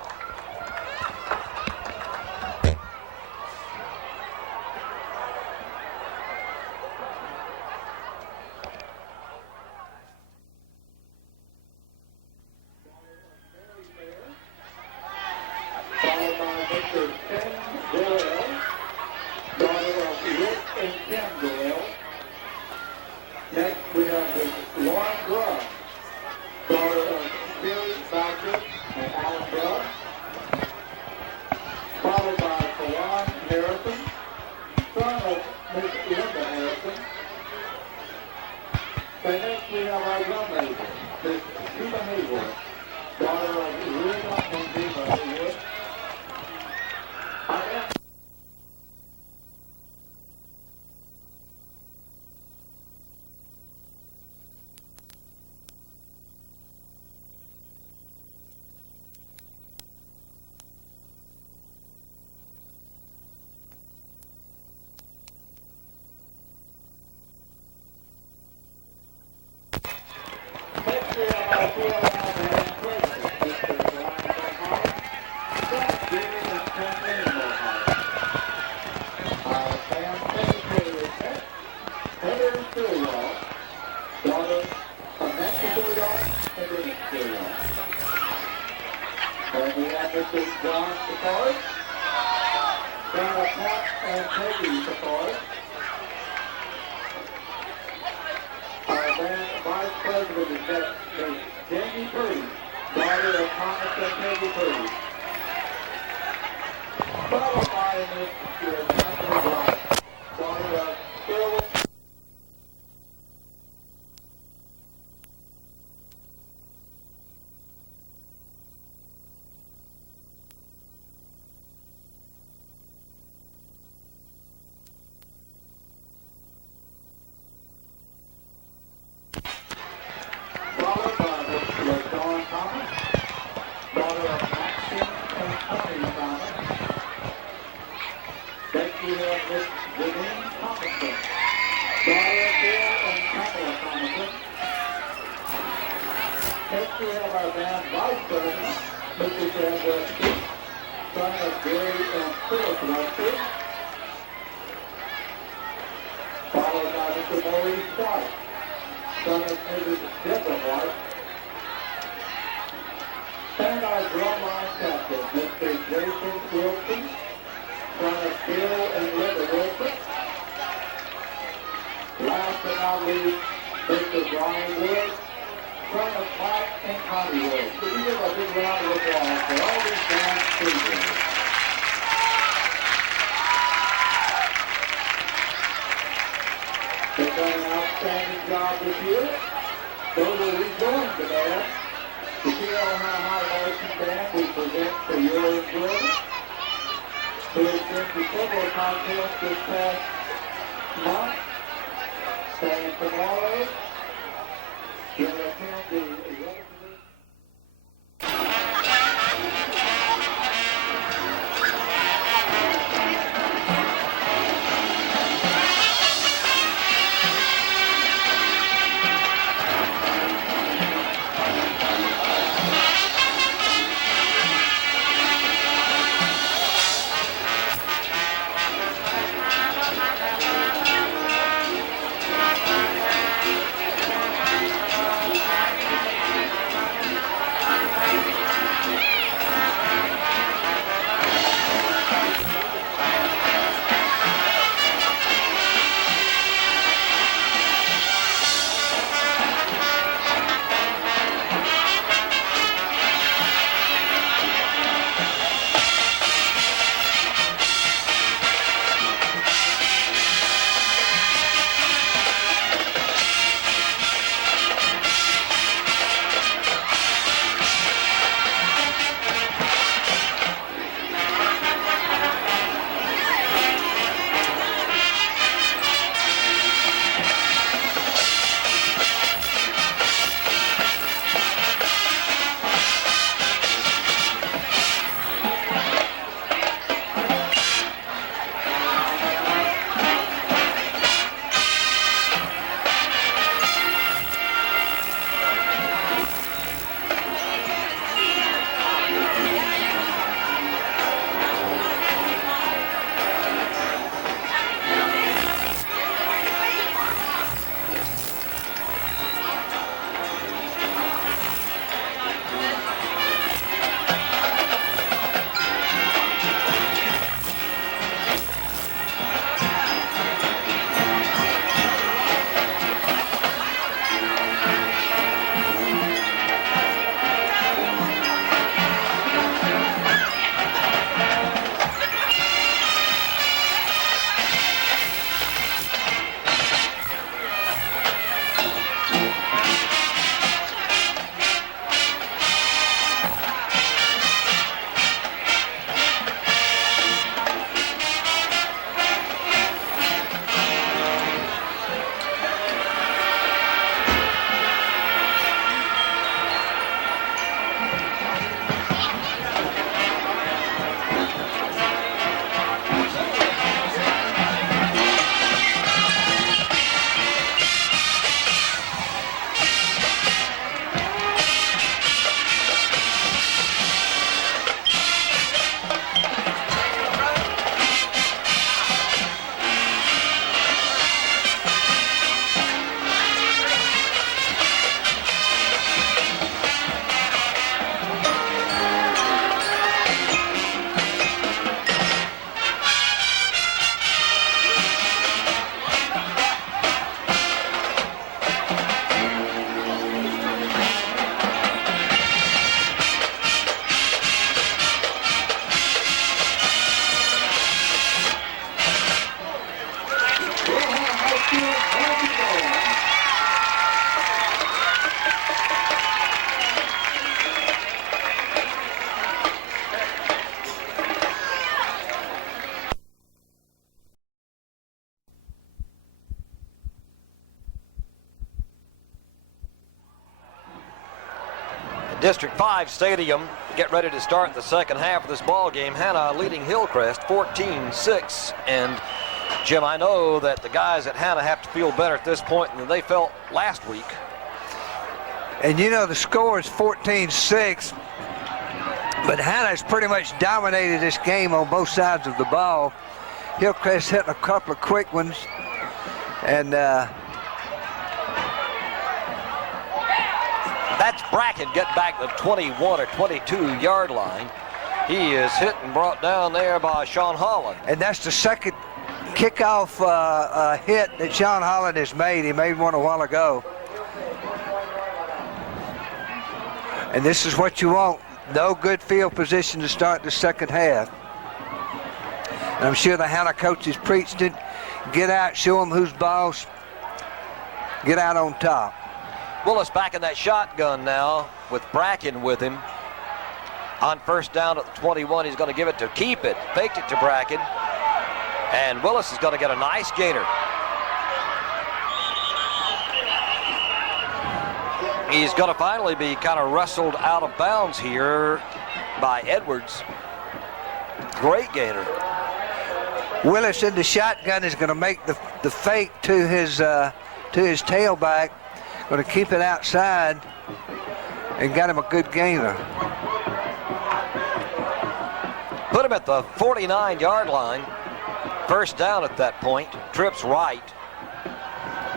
son of Mrs. Deborah White, and our drumline captain, Mr. Jason Wilson, son of Bill and Linda Wilson. Last but not least, Mr. Brian Wood, son of Mike and Connie Wood. So we give a big round of applause for all these dance singers. They've done an outstanding job this year. So will we join the band? The TL High Marching Band we present for your enjoyment. Who has been to several contests this past month. And tomorrow, you'll attend the 11th. District 5 Stadium get ready to start the second half of this ball game. Hanna leading Hillcrest 14-6. And Jim, I know that the guys at Hanna have to feel better at this point than they felt last week. And you know the score is 14-6, but Hanna's pretty much dominated this game on both sides of the ball. Hillcrest hitting a couple of quick ones, and That's Bracken getting back to the 21 or 22-yard line. He is hit and brought down there by Sean Holland. And that's the second kickoff hit that Sean Holland has made. He made one a while ago. And this is what you want. No good field position to start the second half. And I'm sure the Hanna coaches preached it. Get out, show them who's boss. Get out on top. Willis back in that shotgun now with Bracken with him. On first down at the 21, he's going to give it to Keep It. Faked it to Bracken. And Willis is going to get a nice gainer. He's going to finally be kind of wrestled out of bounds here by Edwards. Great gainer. Willis in the shotgun is going to make the fake to his tailback. Going to keep it outside and got him a good gainer. Put him at the 49-yard line. First down at that point. Trips right.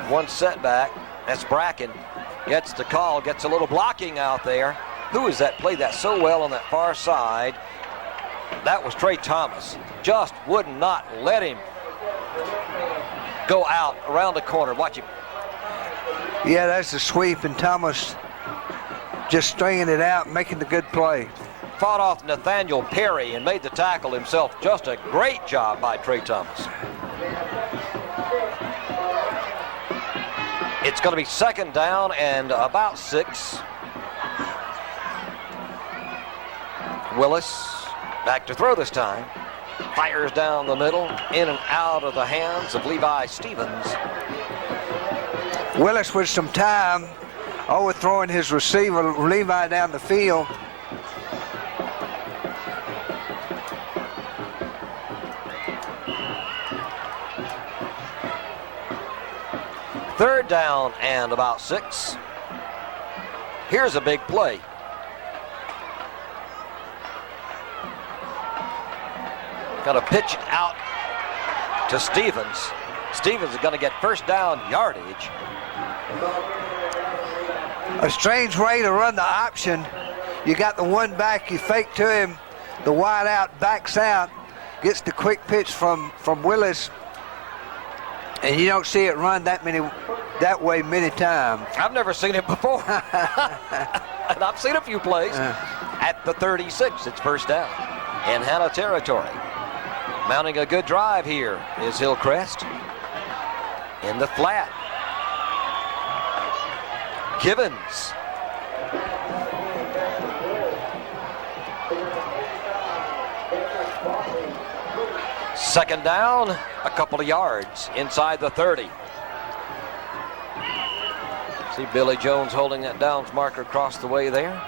One setback. That's Bracken. Gets the call. Gets a little blocking out there. Who is that? Played that so well on that far side. That was Trey Thomas. Just would not let him go out around the corner. Watch him. Yeah, that's a sweep, and Thomas just stringing it out, making the good play. Fought off Nathaniel Perry and made the tackle himself. Just a great job by Trey Thomas. It's going to be second down and about 6. Willis back to throw this time. Fires down the middle, in and out of the hands of Levi Stevens. Willis with some time, overthrowing his receiver, Levi, down the field. Third down and about 6. Here's a big play. Got to pitch out to Stevens. Stevens is going to get first down yardage. A strange way to run the option. You got the one back, you fake to him, the wide out backs out, gets the quick pitch from Willis, and you don't see it run that way many times. I've never seen it before. And I've seen a few plays. At the 36, it's first down in Hanna territory. Mounting a good drive here is Hillcrest. In the flat. Givens. Second down, a couple of yards inside the 30. See Billy Jones holding that downs marker across the way there.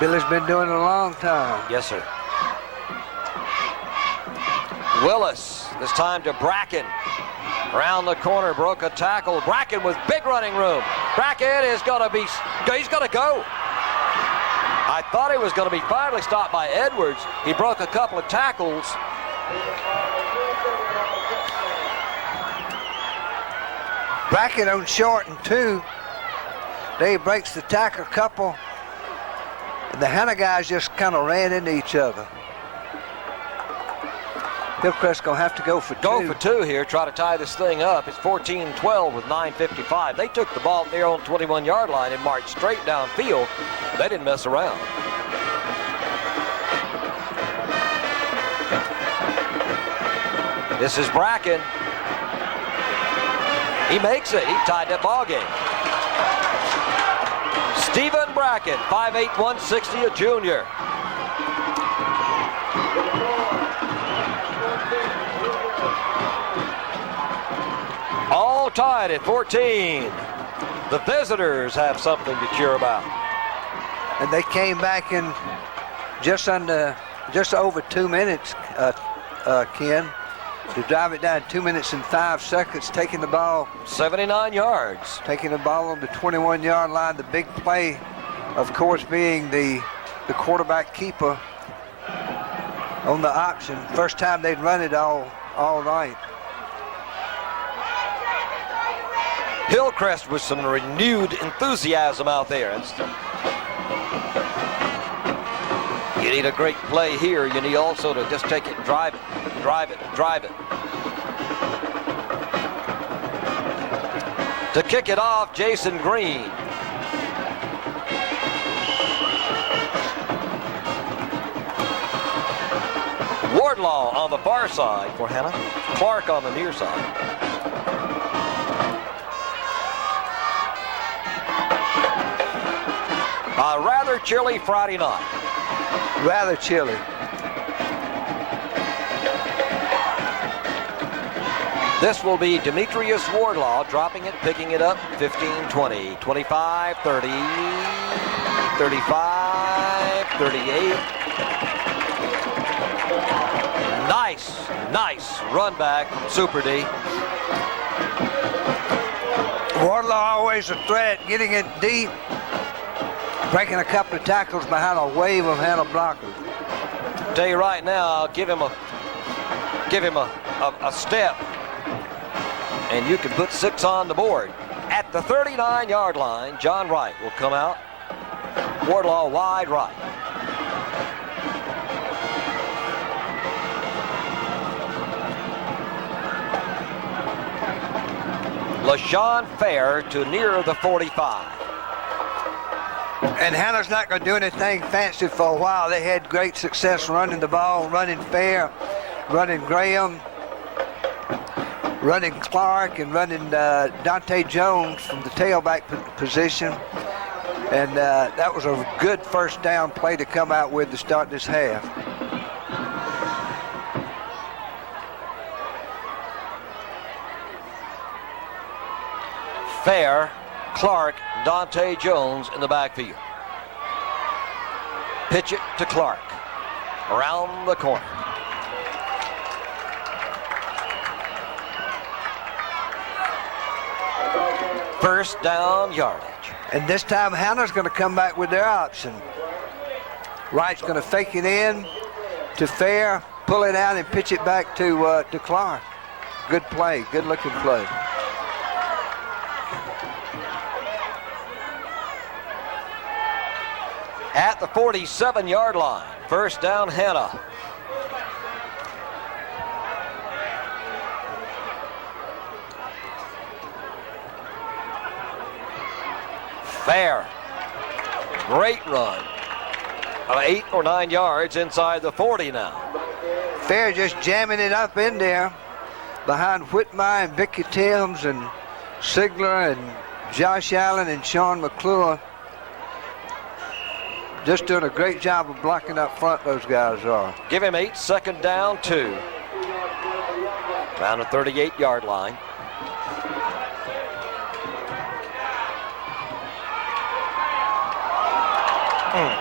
Billy's been doing it a long time. Yes, sir. Willis, this time to Bracken. Around the corner, broke a tackle. Bracken with big running room. Bracken is going to be, he's going to go. I thought he was going to be finally stopped by Edwards. He broke a couple of tackles. Bracken on short and 2. Then he breaks the tackle couple. And the Hanna guys just kind of ran into each other. Hillcrest gonna have to go for 2. Go for 2 here, try to tie this thing up. It's 14-12 with 9:55. They took the ball there on the 21-yard line and marched straight downfield. They didn't mess around. This is Bracken. He makes it. He tied that ball game. Stephen Bracken, 5'8", 160, a junior. All tied at 14. The visitors have something to cheer about. And they came back in just over 2 minutes, Ken, to drive it down 2 minutes and 5 seconds, taking the ball. 79 yards. Taking the ball on the 21-yard line. The big play, of course, being the quarterback keeper on the option. First time they'd run it all night. Hillcrest with some renewed enthusiasm out there. You need a great play here. You need also to just take it and drive it, drive it, drive it. To kick it off, Jason Green. Wardlaw on the far side for Hanna. Clark on the near side. A rather chilly Friday night. Rather chilly. This will be Demetrius Wardlaw dropping it, picking it up, 15, 20, 25, 30, 35, 38. Nice run back from Super D. Wardlaw always a threat, getting it deep, breaking a couple of tackles behind a wave of Hanna blockers. Tell you right now, give him a step, and you can put 6 on the board. At the 39-yard line, John Wright will come out. Wardlaw wide right. LaShawn Fair to near the 45. And Hanna's not going to do anything fancy for a while. They had great success running the ball, running Fair, running Graham, running Clark, and running Dante Jones from the tailback position. And that was a good first down play to come out with to start this half. Fair, Clark, Dante Jones in the backfield. Pitch it to Clark. Around the corner. First down yardage. And this time Hanna's going to come back with their option. Wright's going to fake it in to Fair, pull it out and pitch it back to Clark. Good play, good looking play. At the 47-yard line, first down Hanna. Fair, great run, 8 or 9 yards inside the 40 now. Fair just jamming it up in there behind Whitmire and Vicky Timms and Sigler and Josh Allen and Sean McClure. Just doing a great job of blocking up front, those guys are. Give him 8, second down 2. Around the 38-yard line.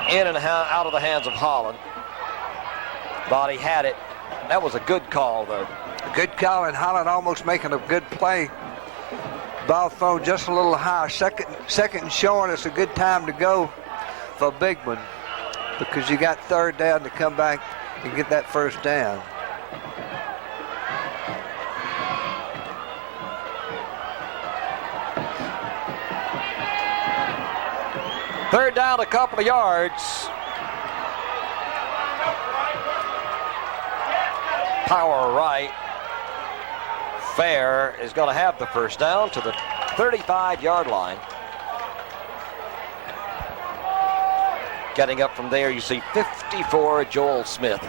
In and out of the hands of Holland. Thought he had it. That was a good call, though. Good call, and Holland almost making a good play. Ball thrown just a little high. Second and short, it's a good time to go for Bigman because you got third down to come back and get that first down. Third down, a couple of yards. Power right. Fair is going to have the first down to the 35-yard line. Getting up from there, you see 54, Joel Smith.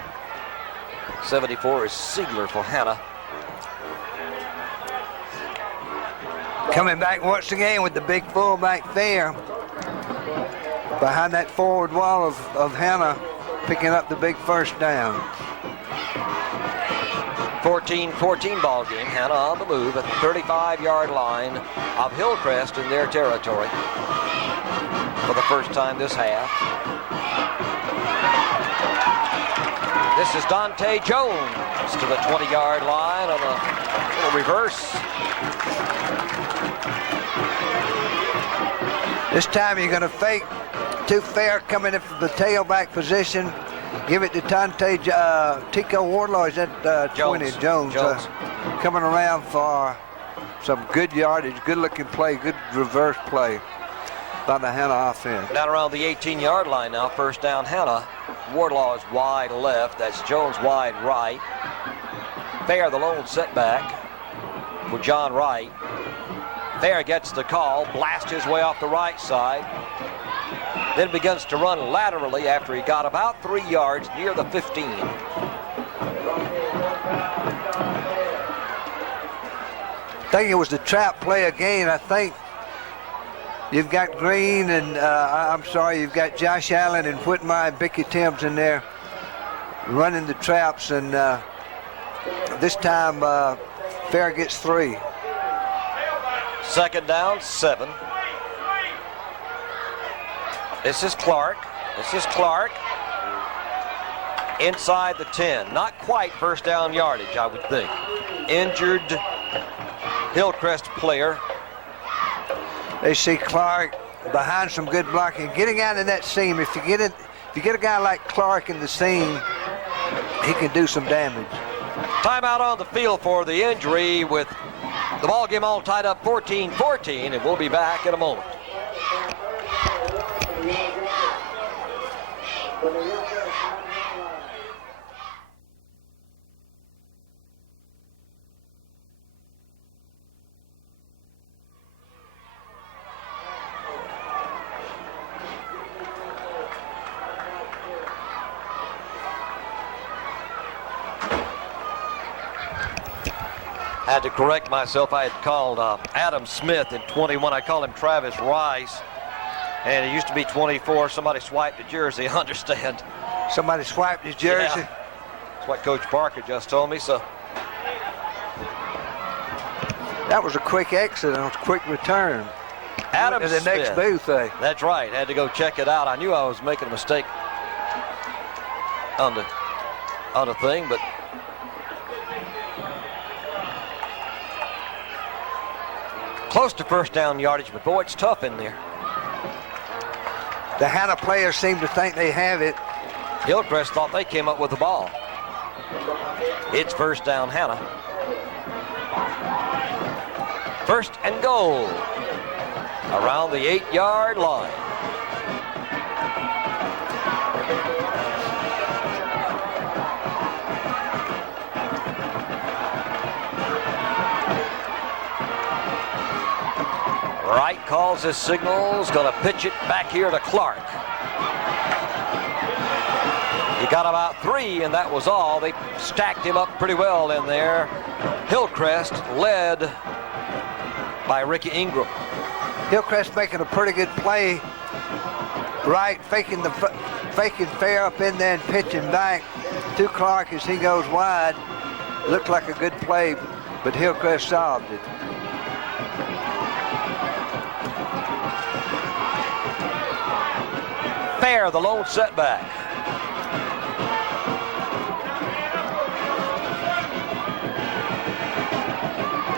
74 is Siegler for Hanna. Coming back once again with the big fullback Fair. Behind that forward wall of Hanna, picking up the big first down. 14-14 ball game. Hanna on the move at the 35-yard line of Hillcrest in their territory for the first time this half. This is Dante Jones to the 20-yard line on a little reverse. This time you're going to fake two Fair coming in from the tailback position. Give it to Tico Wardlaw. Is that 20? Jones. Coming around for some good yardage, good looking play, good reverse play by the Hanna offense. Down around the 18-yard line now, first down Hanna. Wardlaw is wide left. That's Jones wide right. Fair, the lone setback for John Wright. Fair gets the call, blasts his way off the right side. Then begins to run laterally after he got about 3 yards near the 15. I think it was the trap play again. I think you've got Green and you've got Josh Allen and Whitmire and Bicky Timms in there running the traps, and this time Fair gets 3. Second down, 7. This is Clark. Inside the 10. Not quite first down yardage, I would think. Injured Hillcrest player. They see Clark behind some good blocking, getting out in that seam. If you get a guy like Clark in the seam, he can do some damage. Timeout on the field for the injury, with the ball game all tied up 14-14, and we'll be back in a moment. Had to correct myself. I had called Adam Smith in 21. I called him Travis Rice, and he used to be 24. Somebody swiped the jersey, I understand. Somebody swiped his jersey? Yeah. That's what Coach Parker just told me. So that was a quick exit and a quick return. Adam to the Smith. next booth, eh? That's right. Had to go check it out. I knew I was making a mistake on the thing, but close to first down yardage, but boy, it's tough in there. The Hanna players seem to think they have it. Hillcrest thought they came up with the ball. It's first down Hanna. First and goal around the 8-yard line. Wright calls his signals, going to pitch it back here to Clark. He got about 3, and that was all. They stacked him up pretty well in there. Hillcrest led by Ricky Ingram. Hillcrest making a pretty good play. Wright faking Fair up in there and pitching back to Clark as he goes wide. Looked like a good play, but Hillcrest solved it. Fair, the lone setback.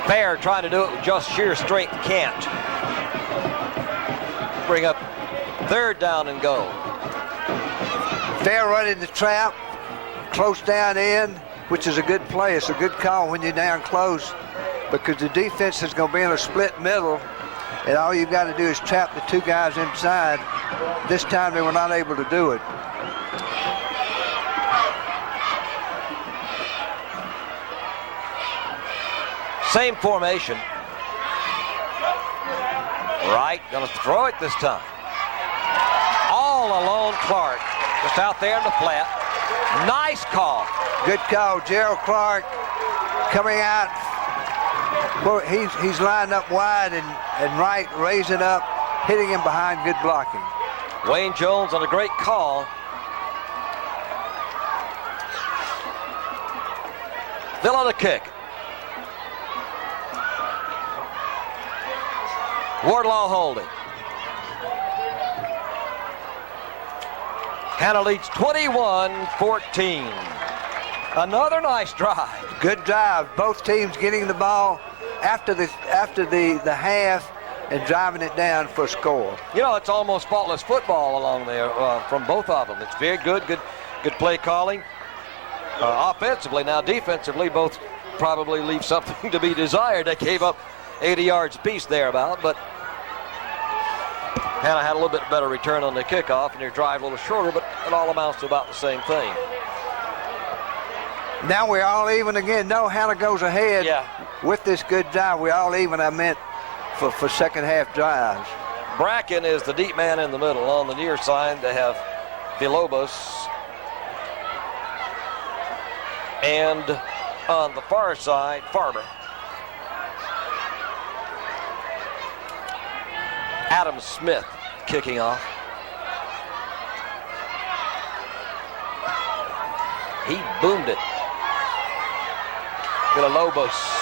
Fair trying to do it with just sheer strength, can't. Bring up third down and go. Fair running the trap, close down in, which is a good play. It's a good call when you're down close, because the defense is going to be in a split middle, and all you've got to do is trap the 2 guys inside. This time they were not able to do it. Same formation. Wright gonna throw it this time. All alone Clark, just out there in the flat. Nice call. Good call, Gerald Clark coming out. Well, he's lined up wide, and Wright raising up, hitting him behind, good blocking. Wayne Jones on a great call. Still on the kick. Wardlaw holding. Hanna leads 21-14. Another nice drive. Good drive. Both teams getting the ball after the half and driving it down for a score. You know, it's almost faultless football along there from both of them. It's very good play calling offensively. Now defensively, both probably leave something to be desired. They gave up 80 yards apiece thereabout, but Hanna had a little bit better return on the kickoff, and their drive a little shorter, but it all amounts to about the same thing. Now we're all even again. No, Hanna goes ahead with this good drive. We're all even, I meant, for second half drives. Bracken is the deep man in the middle. On the near side, they have Villalobos. And on the far side, Farmer. Adam Smith kicking off. He boomed it. Villalobos.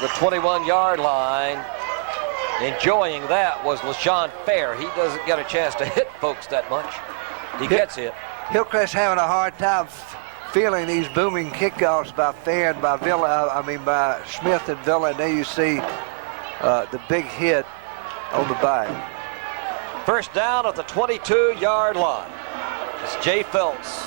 The 21-yard line. Enjoying that was LaShawn Fair. He doesn't get a chance to hit folks that much. He gets hit. Hillcrest having a hard time feeling these booming kickoffs by Fair and by by Smith and Villa, and there you see the big hit on the back. First down at the 22-yard line. It's Jay Phelps.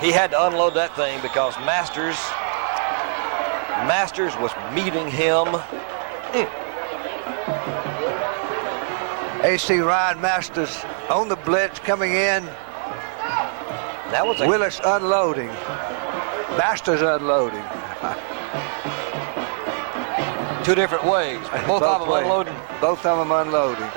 He had to unload that thing because Masters was meeting him. AC Ryan Masters on the blitz coming in. That was Willis unloading. Masters unloading. Two different ways. Both of them unloading. Both of them unloading.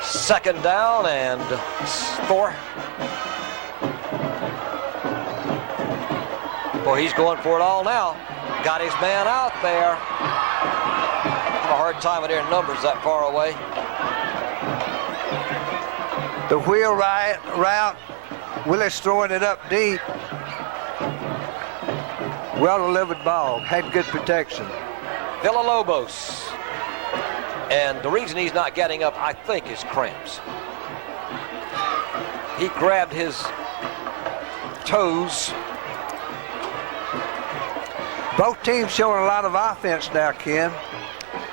Second down and 4. Boy, he's going for it all now. Got his man out there. Have a hard time with their numbers that far away. The wheel route. Willis throwing it up deep. Well-delivered ball. Had good protection. Villalobos. And the reason he's not getting up, I think, is cramps. He grabbed his toes. Both teams showing a lot of offense now, Ken.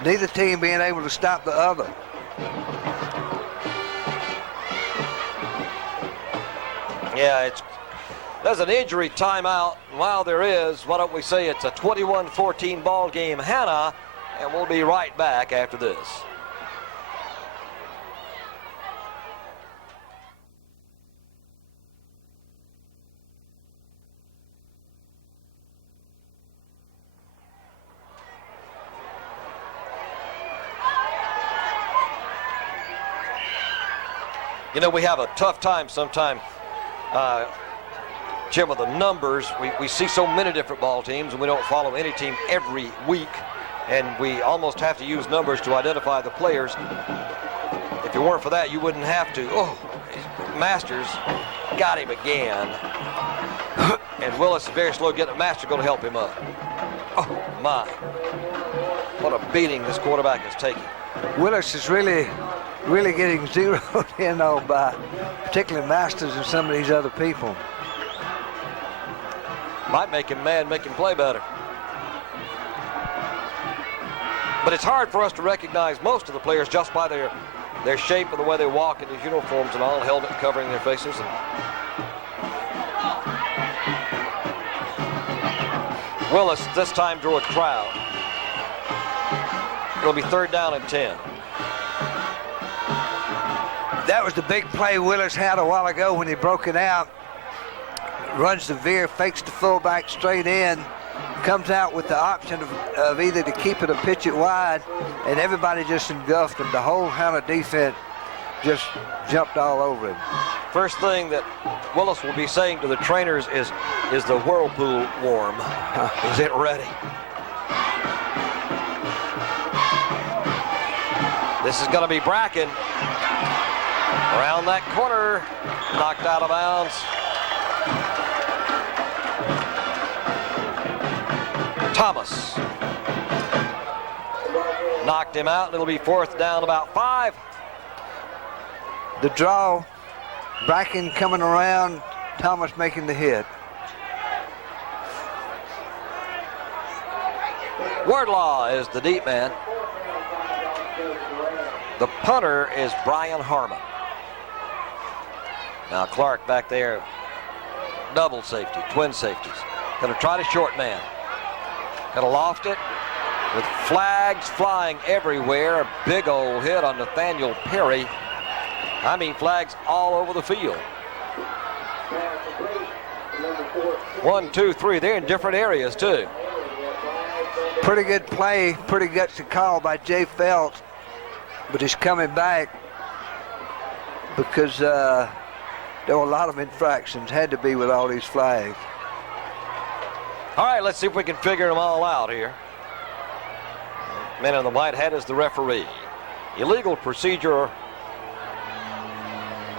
Neither team being able to stop the other. Yeah, there's an injury timeout. While there is, why don't we say it's a 21-14 ball game, Hanna, and we'll be right back after this. You know, we have a tough time sometimes, Jim, with the numbers. We see so many different ball teams, and we don't follow any team every week, and we almost have to use numbers to identify the players. If it weren't for that, you wouldn't have to. Oh, Masters got him again. And Willis is very slow getting it. Masters going to help him up. Oh, my. What a beating this quarterback is taking. Willis is really getting zeroed in on by particularly Masters and some of these other people. Might make him mad, make him play better. But it's hard for us to recognize most of the players just by their shape and the way they walk in these uniforms and all, helmet covering their faces. And Willis this time drew a crowd. It'll be third down and 10. That was the big play Willis had a while ago when he broke it out. Runs the veer, fakes the fullback straight in, comes out with the option of either to keep it or pitch it wide, and everybody just engulfed him. The whole Hanna defense just jumped all over him. First thing that Willis will be saying to the trainers is the whirlpool warm? Is it ready? This is going to be Bracken. Around that corner, knocked out of bounds. Thomas knocked him out, and it'll be fourth down about 5. The draw, Bracken coming around, Thomas making the hit. Wardlaw is the deep man. The punter is Brian Harmon. Now Clark back there, double safety, twin safeties. Gonna try to short man. Gonna loft it with flags flying everywhere. A big old hit on Nathaniel Perry. I mean, flags all over the field. 1, 2, 3. They're in different areas too. Pretty good play, pretty gutsy call by Jay Felt, but he's coming back because there were a lot of infractions, had to be with all these flags. All right, let's see if we can figure them all out here. Man in the white hat is the referee. Illegal procedure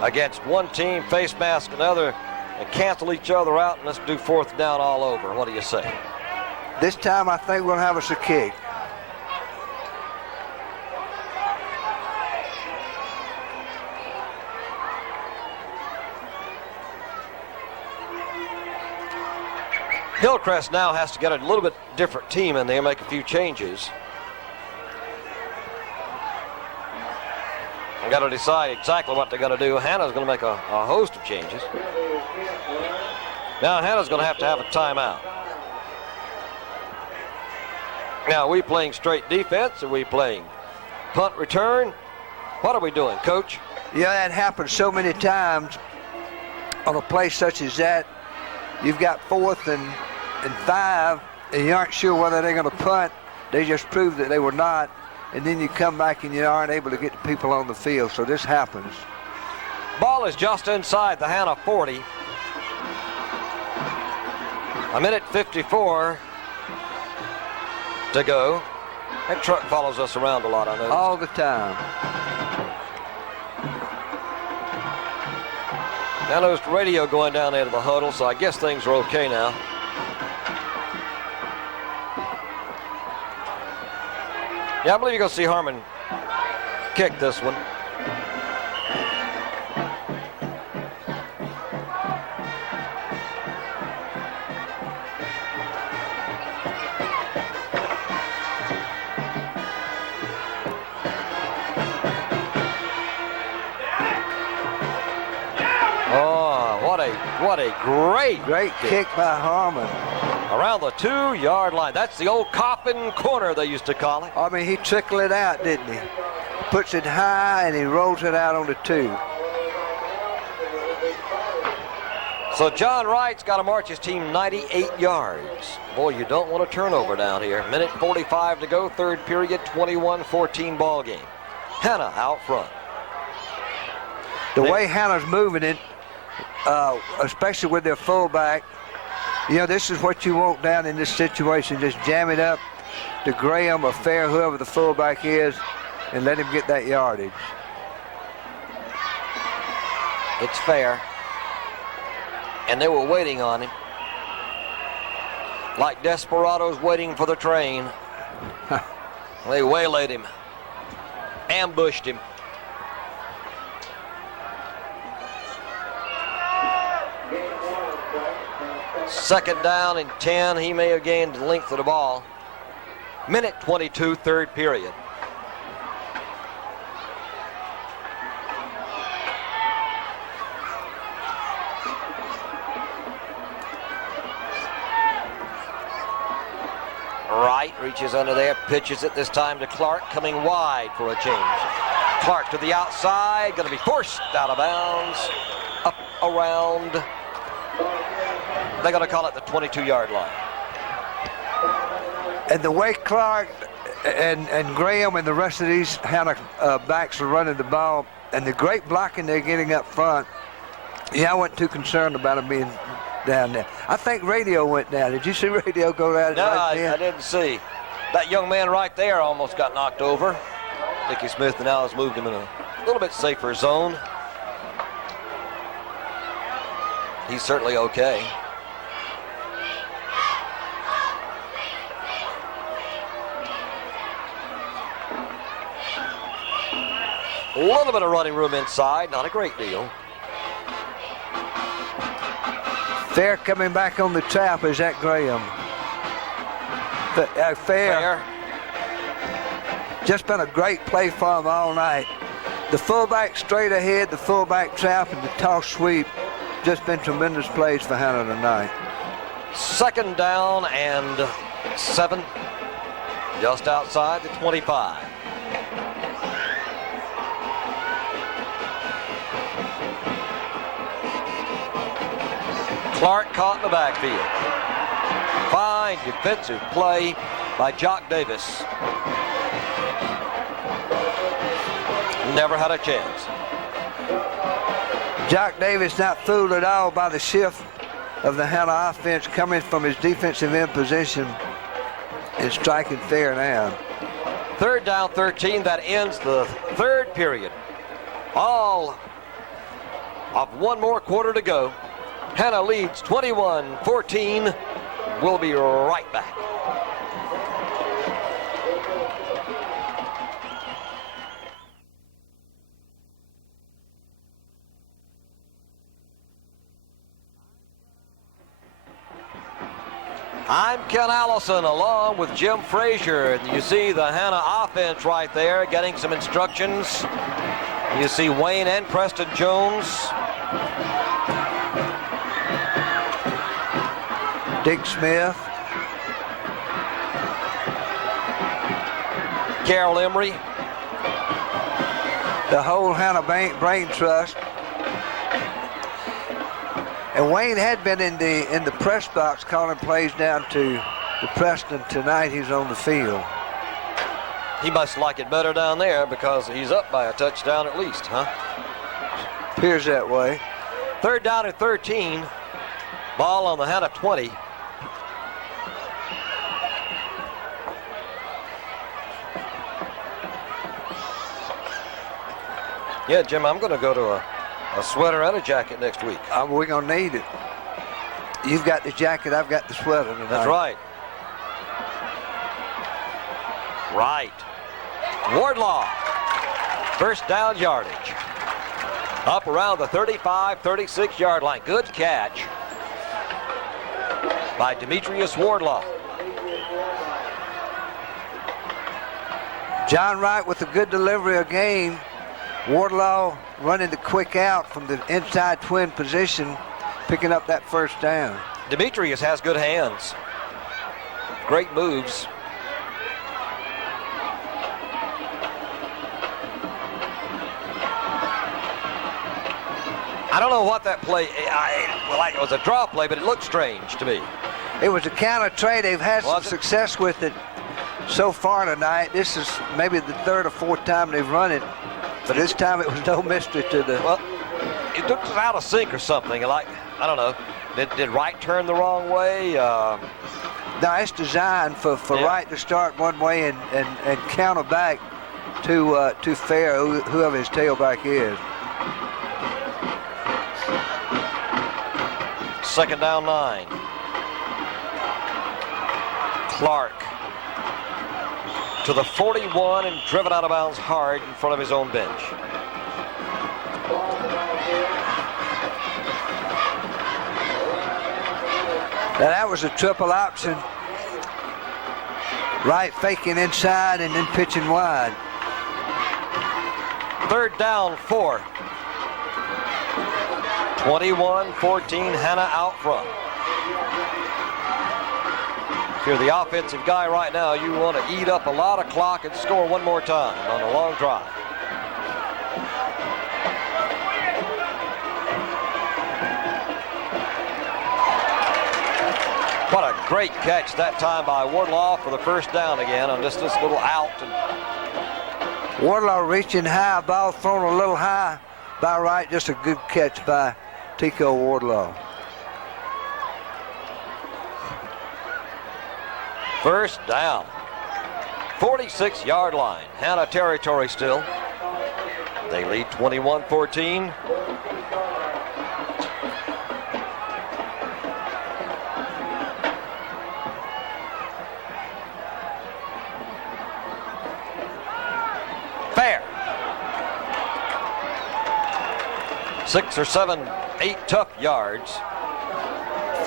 against one team, face mask another, and cancel each other out, and let's do fourth down all over. What do you say? This time I think we'll have us a kick. Hillcrest now has to get a little bit different team in there, make a few changes. We've got to decide exactly what they're going to do. Hanna's going to make a host of changes. Now Hanna's going to have a timeout. Now, are we playing straight defense? Are we playing punt return? What are we doing, Coach? Yeah, that happens so many times on a play such as that. You've got 4th and 5, and you aren't sure whether they're going to punt. They just proved that they were not, and then you come back and you aren't able to get the people on the field, so this happens. Ball is just inside the Hanna 40. A minute 54 to go. That truck follows us around a lot, I know. All the time. Now there's the radio going down there to the huddle, so I guess things are okay now. Yeah, I believe you're going to see Harmon kick this one. What a great kick by Harmon. Around the 2-yard line. That's the old coffin corner, they used to call it. I mean, he trickled it out, didn't he? Puts it high and he rolls it out on the 2. So John Wright's got to march his team 98 yards. Boy, you don't want a turnover down here. Minute 45 to go, third period, 21-14 ball game. Hanna out front. The way Hanna's moving it, especially with their fullback, you know, this is what you want down in this situation. Just jam it up to Graham or Fair, whoever the fullback is, and let him get that yardage. It's Fair. And they were waiting on him. Like desperados waiting for the train. They waylaid him. Ambushed him. Second down and 10. He may have gained the length of the ball. Minute 22, third period. Wright reaches under there, pitches it this time to Clark, coming wide for a change. Clark to the outside, going to be forced out of bounds. Up around, they're going to call it the 22-yard line. And the way Clark and Graham and the rest of these Hanna backs are running the ball, and the great blocking they're getting up front, yeah, I wasn't too concerned about him being down there. I think Radio went down. Did you see Radio go down? No, I didn't see. That young man right there almost got knocked over. Dickie Smith now has moved him in a little bit safer zone. He's certainly okay. A little bit of running room inside, not a great deal. Fair coming back on the trap is that Graham. Fair. Just been a great play for him all night. The fullback straight ahead, the fullback trap, and the toss sweep. Just been tremendous plays for Hanna tonight. 2nd down and 7, just outside the 25. Clark caught in the backfield. Fine defensive play by Jock Davis. Never had a chance. Jock Davis not fooled at all by the shift of the Hanna offense coming from his defensive end position and striking fair now. 3rd down, 13. That ends the 3rd period. All of one more quarter to go. Hanna leads 21-14. We'll be right back. I'm Ken Allison along with Jim Frazier. And you see the Hanna offense right there getting some instructions. You see Wayne and Preston Jones. Dick Smith. Carroll Emery. The whole Hanna Brain Trust. And Wayne had been in the press box calling plays down to Preston. Tonight he's on the field. He must like it better down there because he's up by a touchdown at least, huh? Appears that way. 3rd down and 13. Ball on the Hanna 20. Yeah, Jim, I'm going to go to a sweater and a jacket next week. We're going to need it. You've got the jacket, I've got the sweater tonight. That's right. Right. Wardlaw. 1st down yardage. Up around the 35, 36 yard line. Good catch by Demetrius Wardlaw. John Wright with a good delivery of game. Wardlaw running the quick out from the inside twin position, picking up that 1st down. Demetrius has good hands. Great moves. I don't know what that play, it was a draw play, but it looked strange to me. It was a counter trade. They've had some success with it so far tonight. This is maybe the 3rd or 4th time they've run it. But this time it was no mystery to the... Well, it looked out of sync or something. Like, I don't know. Did Wright turn the wrong way? No, it's designed for Wright to start one way and counter back to Fair, whoever his tailback is. 2nd down 9. Clark to the 41 and driven out of bounds hard in front of his own bench. Now that was a triple option. Wright faking inside and then pitching wide. 3rd down 4. 21-14, Hanna out front. If you're the offensive guy right now, you want to eat up a lot of clock and score one more time on a long drive. What a great catch that time by Wardlaw for the 1st down again on just this little out. Wardlaw reaching high, ball thrown a little high by Wright. Just a good catch by Tico Wardlaw. 1st down. 46 yard line. Hanna territory still. They lead 21-14. Fair. 6 or 7, 8 tough yards.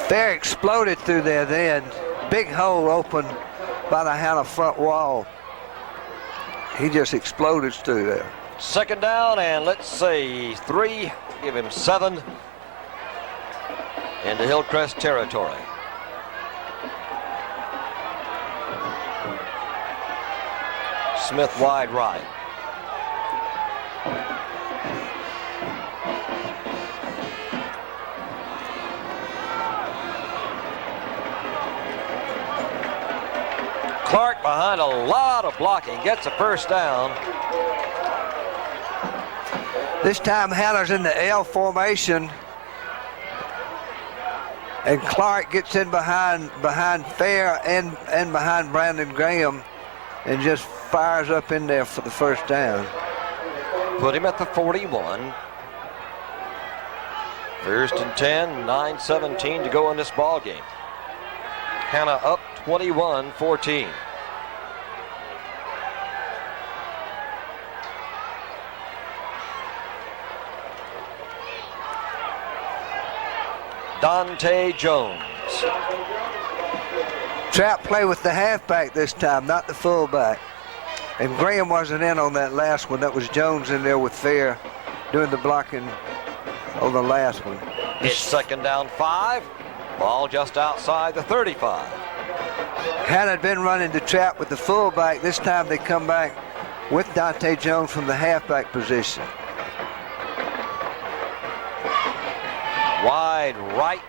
Fair exploded through there then. Big hole open by the Hanna front wall. He just exploded through there. Second down, and let's say 3, give him 7 into Hillcrest territory. Smith wide right. Clark behind a lot of blocking, gets a first down. This time Hanna's in the L formation. And Clark gets in behind Fair and behind Brandon Graham and just fires up in there for the first down. Put him at the 41. First and 10, 9:17 to go in this ball game. Hanna up 21-14. Dante Jones. Trap play with the halfback this time, not the fullback. And Graham wasn't in on that last one. That was Jones in there with Fair doing the blocking on the last one. It's second down 5. Ball just outside the 35. Hanna had been running the trap with the fullback. This time they come back with Dante Jones from the halfback position. Wide right,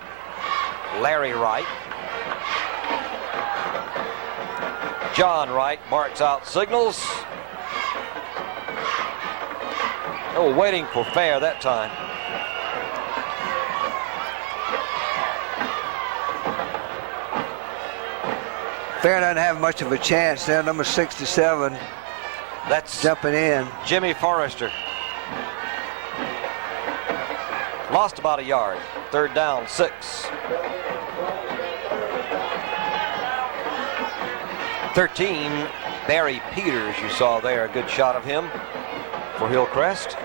Larry Wright. John Wright marks out signals. Oh, waiting for Fair that time. Fair doesn't have much of a chance there. Number 67. That's jumping in. Jimmy Forrester. Lost about a yard. Third down, 6. 13, Barry Peters, you saw there. A good shot of him for Hillcrest.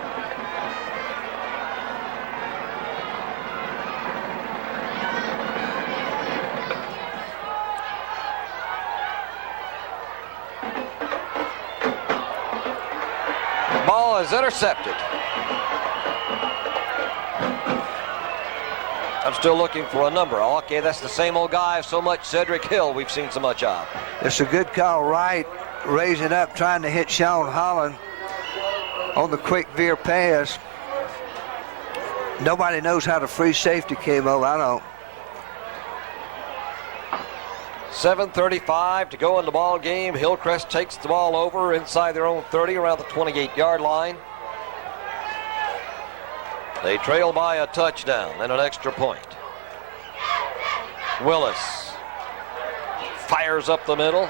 Ball is intercepted. I'm still looking for a number. Okay, that's the same old guy so much, Cedric Hill, we've seen so much of. It's a good call. Wright raising up, trying to hit Sean Holland on the quick veer pass. Nobody knows how the free safety came over. I don't. 7:35 to go in the ball game. Hillcrest takes the ball over inside their own 30, around the 28-yard line. They trail by a touchdown and an extra point. Willis fires up the middle.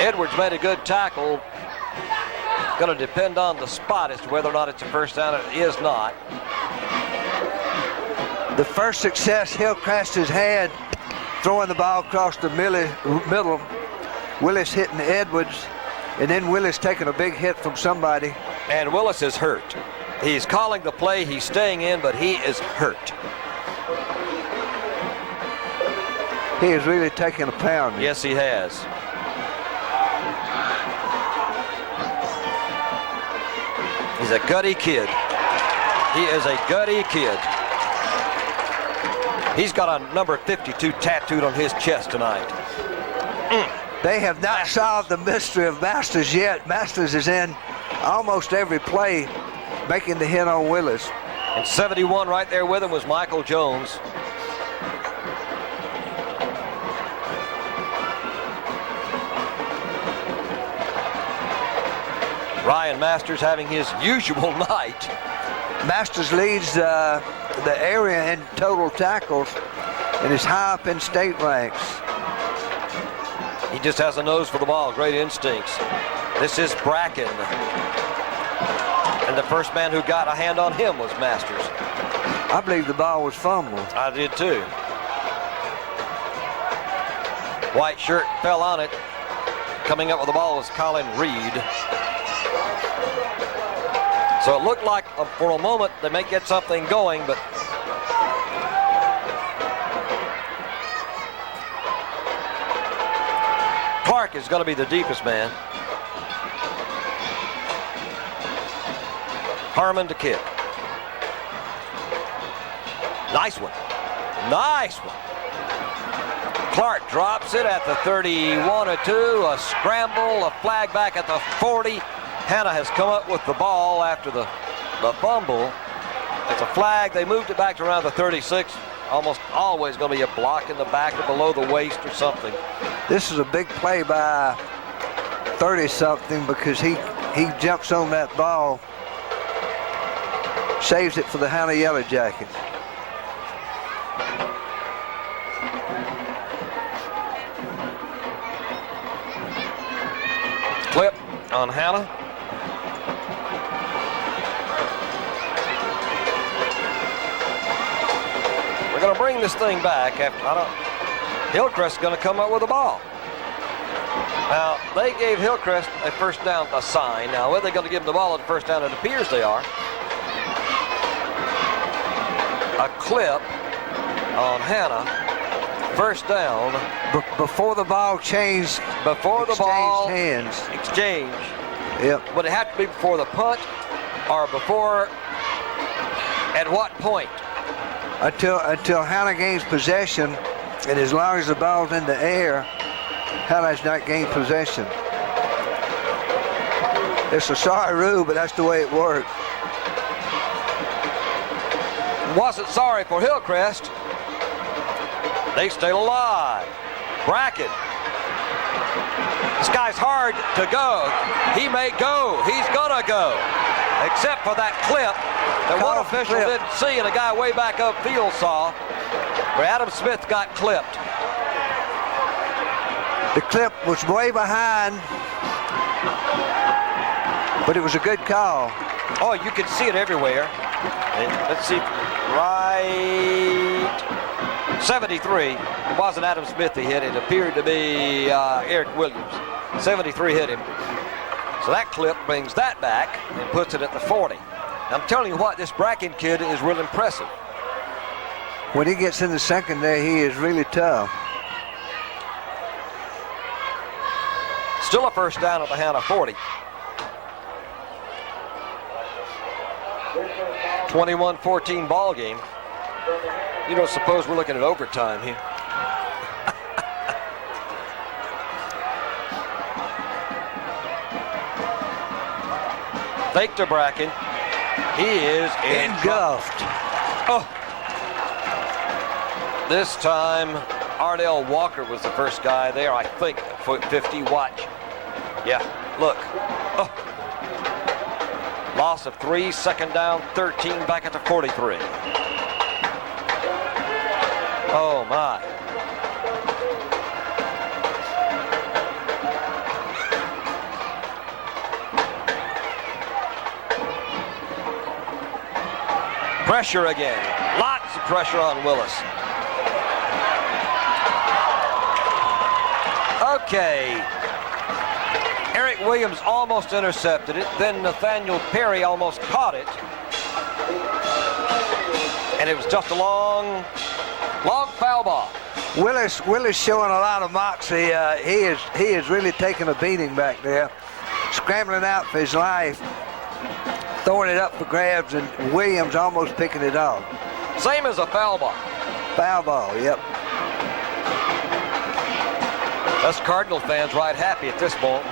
Edwards made a good tackle. Going to depend on the spot as to whether or not it's a first down. It is not. The first success Hillcrest has had throwing the ball across the middle. Willis hitting Edwards, and then Willis taking a big hit from somebody. And Willis is hurt. He's calling the play, he's staying in, but he is hurt. He is really taking a pound. Yes, he has. He's a gutty kid. He is a gutty kid. He's got a number 52 tattooed on his chest tonight. They have not solved the mystery of Masters yet. Masters is in almost every play, making the hit on Willis. And 71 right there with him was Michael Jones. Ryan Masters having his usual night. Masters leads the area in total tackles and is high up in state ranks. He just has a nose for the ball, great instincts. This is Bracken. And the first man who got a hand on him was Masters. I believe the ball was fumbled. I did too. White shirt fell on it. Coming up with the ball was Colin Reed. So it looked like for a moment they may get something going, but Clark is going to be the deepest man. Harmon to kick. Nice one. Nice one. Clark drops it at the 31 or 2. A scramble, a flag back at the 40. Hanna has come up with the ball after the fumble. It's a flag. They moved it back to around the 36. Almost always going to be a block in the back or below the waist or something. This is a big play by 30-something because he jumps on that ball, saves it for the Hanna Yellow Jackets. Clip on Hanna. We're going to bring this thing back after Hillcrest is going to come up with the ball. Now, they gave Hillcrest a first down, a sign. Now, whether they're going to give him the ball at the first down, it appears they are. A clip on Hanna. First down. Before the ball changed. Before the ball hands. Exchange. Yep. Would it have to be before the punt or before, at what point? Until Hanna gains possession, and as long as the ball's in the air, Hanna's not gained possession. It's a sorry rule, but that's the way it works. Wasn't sorry for Hillcrest. They stay alive. Bracken. This guy's hard to go. He may go. He's gonna go. Except for that clip that one official didn't see and a guy way back upfield saw, where Adam Smith got clipped. The clip was way behind, but it was a good call. Oh, you can see it everywhere. And let's see, right 73. It wasn't Adam Smith he hit. It appeared to be Eric Williams. 73 hit him. So that clip brings that back and puts it at the 40. I'm telling you what, this Bracken kid is real impressive. When he gets in the secondary, he is really tough. Still a first down at the Hanna 40. 21-14 ball game. You don't suppose we're looking at overtime here? Fake to Bracken. He is engulfed. Oh. This time, Ardell Walker was the first guy there, I think, foot 50. Watch. Yeah, look. Oh. Loss of 3, second down, 13, back at the 43. Oh, my. Pressure again. Lots of pressure on Willis. Okay. Eric Williams almost intercepted it. Then Nathaniel Perry almost caught it. And it was just a long foul ball. Willis showing a lot of moxie. He is really taking a beating back there. Scrambling out for his life. Throwing it up for grabs, and Williams almost picking it off. Same as a foul ball. Foul ball, yep. Us Cardinal fans right happy at this point.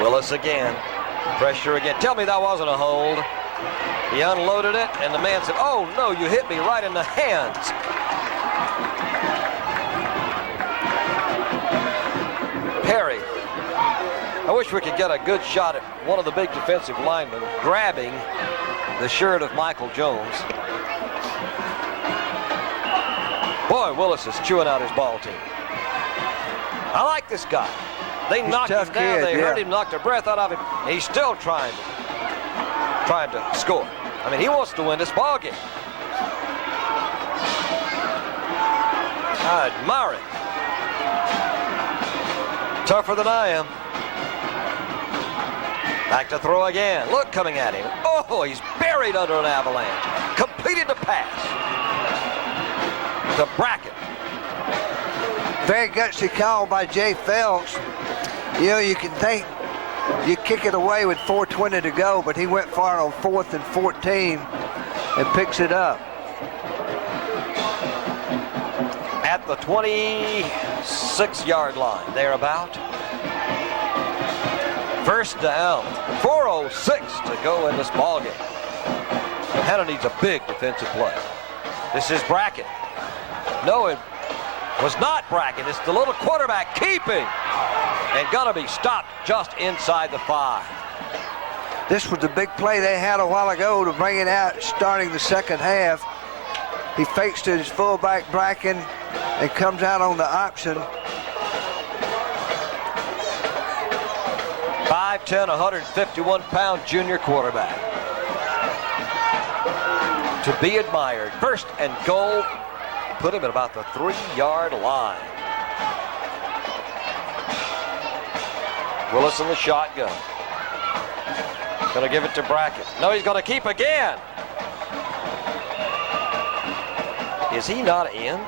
Willis again. Pressure again. Tell me that wasn't a hold. He unloaded it, and the man said, "Oh, no, you hit me right in the hands." Perry. I wish we could get a good shot at one of the big defensive linemen grabbing the shirt of Michael Jones. Boy, Willis is chewing out his ball team. I like this guy. They knocked him down. They heard him knock the breath out of him. And he's still trying to score. I mean, he wants to win this ball game. I admire it. Tougher than I am. Back to throw again. Look coming at him. Oh, he's buried under an avalanche. Completed the pass to Brackett. Very gutsy call by Jay Phelps. You know, you can think you kick it away with 4:20 to go, but he went for it on 4th and 14 and picks it up. At the 26-yard line, thereabout. First down, 4:06 to go in this ballgame. Hanna needs a big defensive play. This is Brackett. No, it was not Brackett. It's the little quarterback keeping and gonna be stopped just inside the 5. This was the big play they had a while ago to bring it out starting the second half. He fakes to his fullback Bracken and comes out on the option. 5'10", 151-pound junior quarterback. To be admired. First and goal. Put him at about the 3-yard line. Willis in the shotgun. Gonna give it to Brackett. No, he's gonna keep again. Is he not in?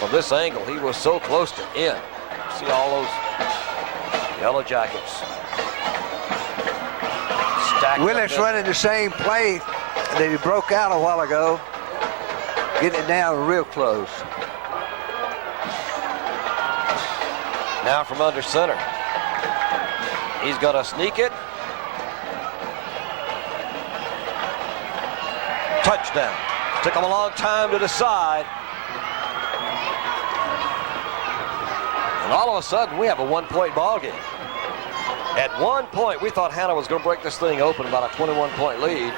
From this angle, he was so close to in. See all those Yellow Jackets. Willis running the same play that he broke out a while ago. Getting it down real close. Now from under center. He's gonna sneak it. Touchdown. Took him a long time to decide. And all of a sudden, we have a 1-point ball game. At one point, we thought Hanna was going to break this thing open, about a 21-point lead.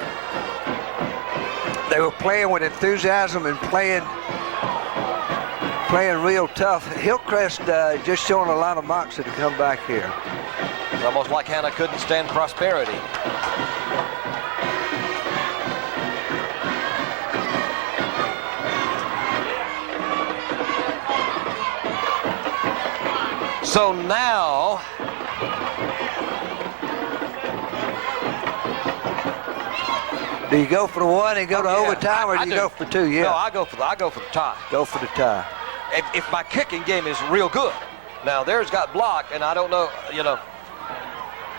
They were playing with enthusiasm and playing real tough. Hillcrest just showing a lot of moxie to come back here. It's almost like Hanna couldn't stand prosperity. So now, do you go for the 1 and go to overtime, or do you go for 2? Yeah. No, I go for the tie. Go for the tie. If my kicking game is real good. Now theirs got blocked, and I don't know,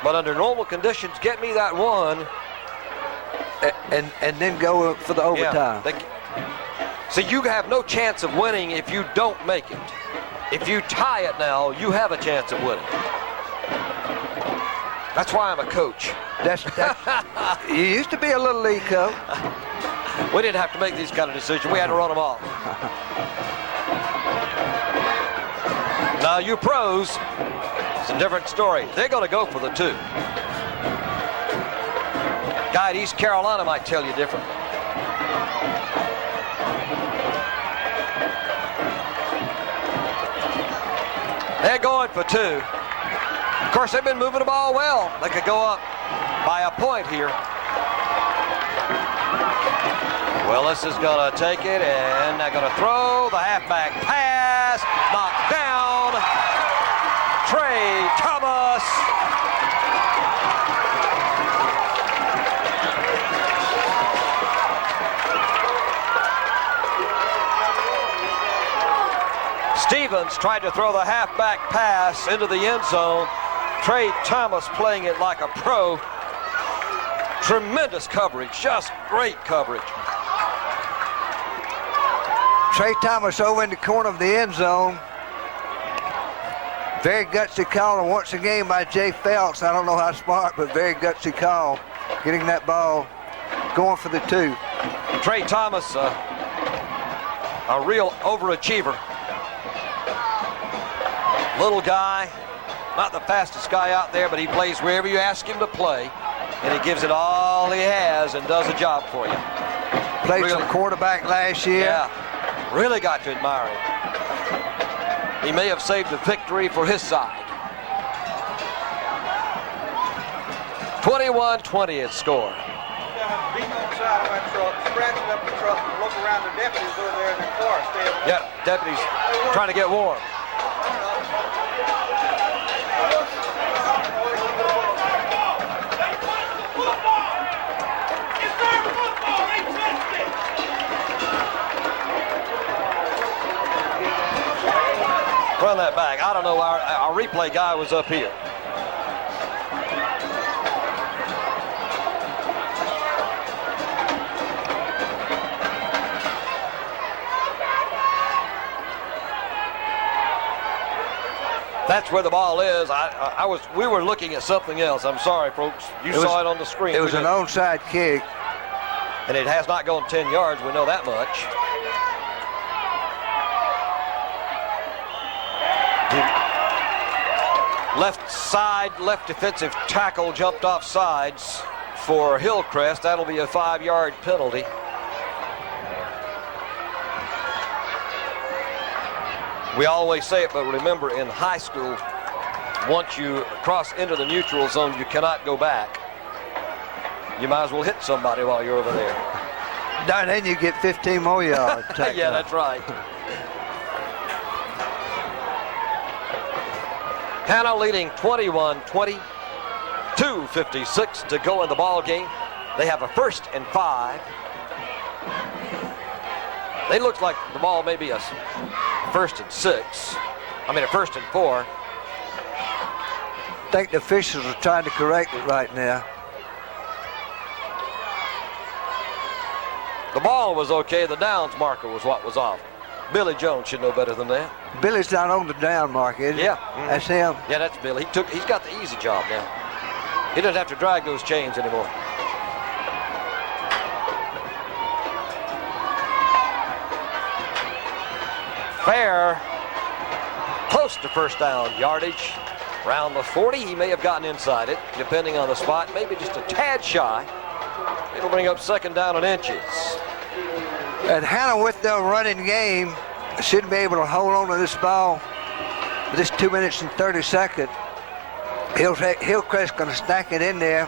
but under normal conditions, get me that 1. And then go for the overtime. Yeah, so you have no chance of winning if you don't make it. If you tie it now, you have a chance of winning. That's why I'm a coach. You used to be a little league coach. We didn't have to make these kind of decisions. We had to run them off. Now you pros, it's a different story. They're going to go for the 2. Guy at East Carolina might tell you different. They're going for 2. Of course, they've been moving the ball well. They could go up by a point here. Willis is going to take it, and they're going to throw the halfback pass. Knocked down. Trey Thomas. Stevens tried to throw the halfback pass into the end zone. Trey Thomas playing it like a pro. Tremendous coverage, just great coverage. Trey Thomas over in the corner of the end zone. Very gutsy call, and once again by Jay Phelps. I don't know how smart, but very gutsy call. Getting that ball going for the 2. Trey Thomas, a real overachiever. Little guy, not the fastest guy out there, but he plays wherever you ask him to play, and he gives it all he has and does a job for you. Played some quarterback last year. Yeah, really got to admire him. He may have saved the victory for his side. 21-20 its score. Beating on the side of my truck, scratching up the truck, and look around the deputies over there in their car. Yeah, deputies trying to get warm. replay guy was up here. That's where the ball is. We were looking at something else. I'm sorry, folks. You saw it on the screen. It was an onside kick. And it has not gone 10 yards. We know that much. Left side, left defensive tackle jumped off sides for Hillcrest. That'll be a 5-yard penalty. We always say it, but remember, in high school, once you cross into the neutral zone, you cannot go back. You might as well hit somebody while you're over there. Now then you get 15 more yards. Yeah, that's right. Hanna leading 21-20, 2:56 to go in the ball game. They have a 1st and 5. They look like the ball may be a 1st and 6. I mean a 1st and 4. I think the officials are trying to correct it right now. The ball was okay. The downs marker was what was off. Billy Jones should know better than that. Billy's not on the down mark, is he? Yeah. That's him. Yeah, that's Billy. He's got the easy job now. He doesn't have to drag those chains anymore. Fair, close to first down yardage. Around the 40, he may have gotten inside it, depending on the spot. Maybe just a tad shy. It'll bring up 2nd down and inches. And Hanna, with their running game, should be able to hold on to this ball for this 2 minutes and 30 seconds. Hillcrest going to stack it in there,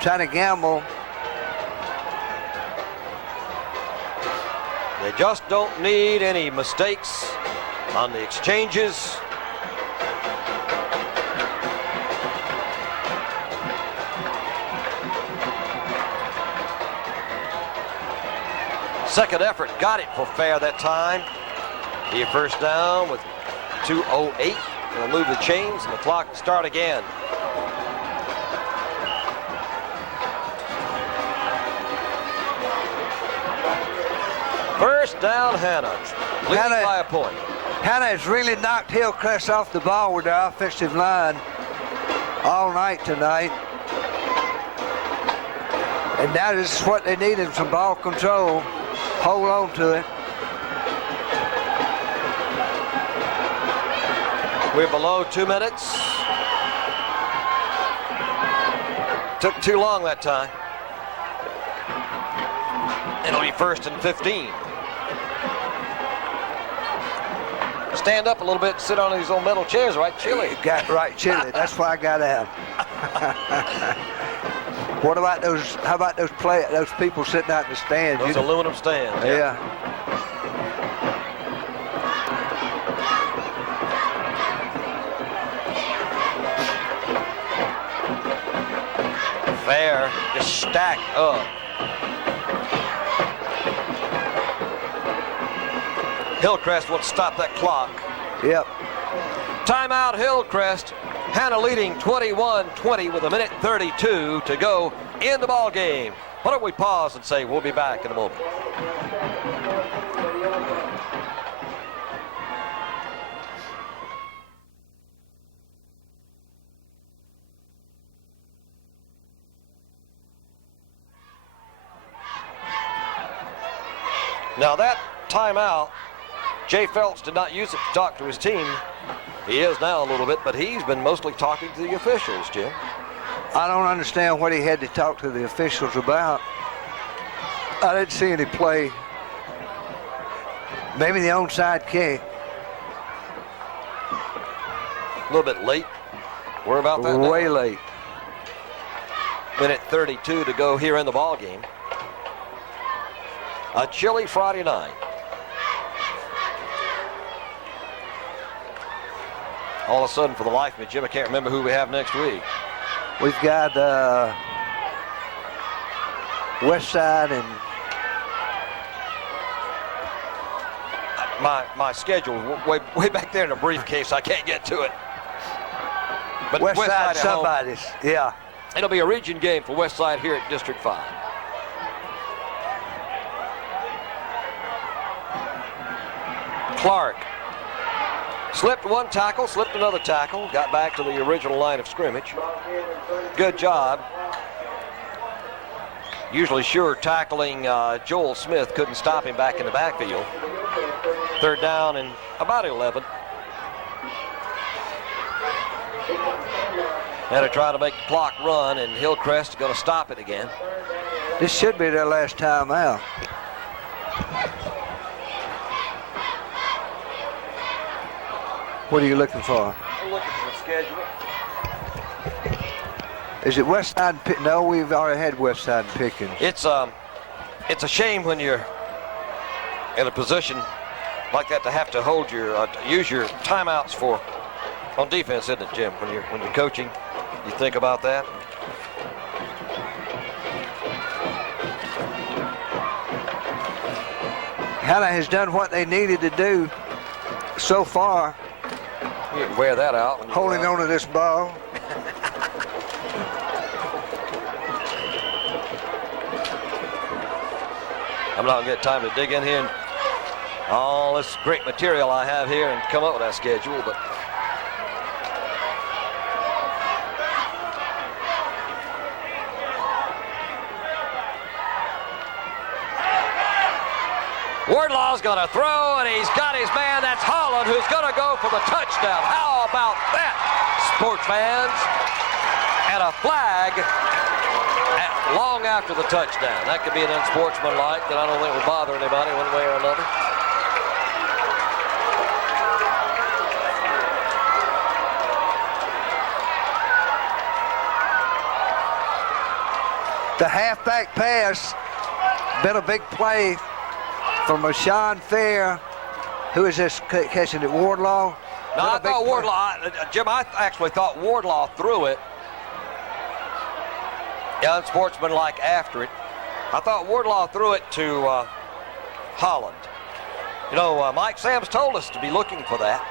trying to gamble. They just don't need any mistakes on the exchanges. Second effort got it for Fair that time. He a 1st down with 2:08. Gonna move the chains and the clock will start again. First down, Hanna. Leading by a point. Hanna has really knocked Hillcrest off the ball with their offensive line all night tonight. And now this is what they needed, some ball control. Hold on to it. We're below 2 minutes. Took too long that time. It'll be 1st and 15. Stand up a little bit and sit on these old metal chairs, right, Chili? You got right, Chili. That's why I got out. What about those? How about those people sitting out in the stands? Those aluminum stands. Yeah. Fair, just stacked up. Hillcrest wants to stop that clock. Yep. Timeout, Hillcrest. Hanna leading 21-20 with 1:32 to go in the ball game. Why don't we pause and say we'll be back in a moment. Now that timeout, Jay Phelps did not use it to talk to his team. He is now a little bit, but he's been mostly talking to the officials, Jim. I don't understand what he had to talk to the officials about. I didn't see any play. Maybe the onside kick. A little bit late. We're about that now. Way late. 1:32 to go here in the ball game. A chilly Friday night. All of a sudden, for the life of me, Jim, I can't remember who we have next week. We've got West Side and my schedule way back there in a briefcase. I can't get to it. But West Side at home. somebody's. Yeah. It'll be a region game for West Side here at District 5. Clark slipped one tackle, slipped another tackle, got back to the original line of scrimmage. Good job. Usually sure tackling Joel Smith couldn't stop him back in the backfield. Third down and about 11. Had to try to make the clock run, and Hillcrest is going to stop it again. This should be their last time out. What are you looking for? I'm looking for the schedule. Is it West Side? No, we've already had West Side and Pickens. It's a shame when you're in a position like that to have to hold your use your timeouts for on defense, isn't it, Jim? When you're coaching, you think about that. Hanna has done what they needed to do so far. You can wear that out. When you Holding on to this ball. I'm not gonna get time to dig in here and all this great material I have here and come up with that schedule, but Wardlaw's gonna throw, and he's got his man. That's Holland, who's gonna go for the touchdown. How about that, sports fans? And a flag long after the touchdown. That could be an unsportsmanlike that I don't think would bother anybody one way or another. The halfback pass, been a big play from Rashawn Fair. Who is this catching it? Wardlaw? No, I thought Wardlaw, Jim, I actually thought Wardlaw threw it. Yeah, unsportsmanlike after it. I thought Wardlaw threw it to Holland. You know, Mike Sams told us to be looking for that.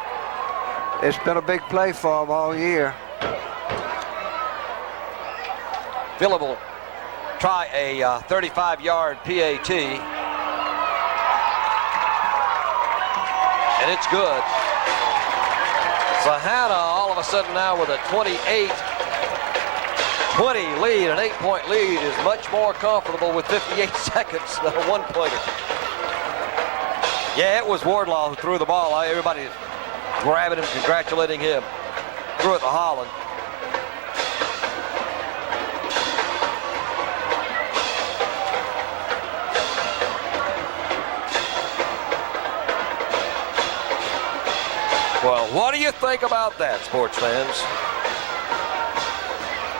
It's been a big play for him all year. Phillip will try a 35-yard PAT. And it's good. So Hanna all of a sudden now with a 28-20 lead, an 8-point lead, is much more comfortable with 58 seconds than a one-pointer. Yeah, it was Wardlaw who threw the ball. Everybody grabbing him, congratulating him. Threw it to Holland. Well, what do you think about that, sports fans?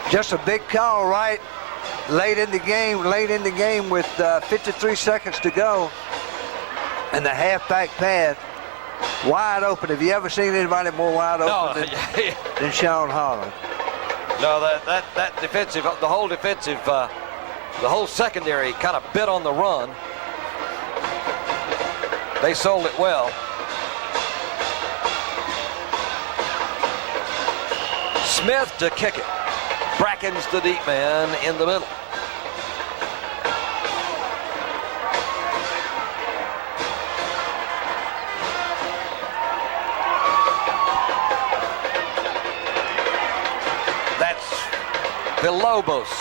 Just a big call, right? Late in the game with 53 seconds to go. And the halfback pass, wide open. Have you ever seen anybody more wide open than Sean Holland? No, that defensive, the whole secondary kind of bit on the run. They sold it well. Smith to kick it. Brackens the deep man in the middle. That's Villalobos.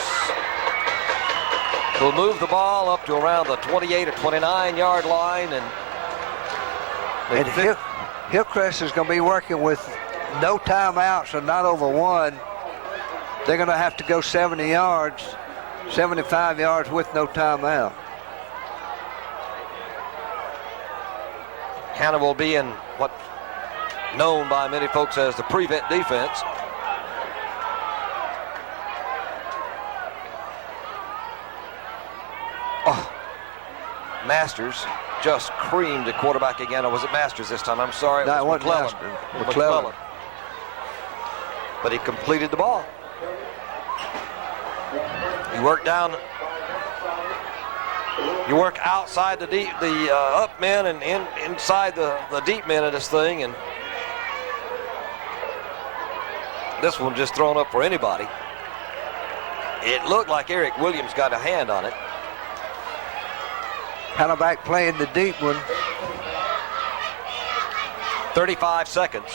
He'll move the ball up to around the 28 or 29-yard line, and Hillcrest is going to be working with no timeouts and not over one. They're going to have to go 70 yards, 75 yards with no timeout. Hanna will be in what known by many folks as the prevent defense. Oh, Masters just creamed the quarterback again. Or was it Masters this time? I'm sorry. No, it wasn't McClellan. McClellan. But he completed the ball. You work down. You work outside the up men and inside the deep men of this thing, and this one just thrown up for anybody. It looked like Eric Williams got a hand on it. Hanna back playing the deep one. 35 seconds.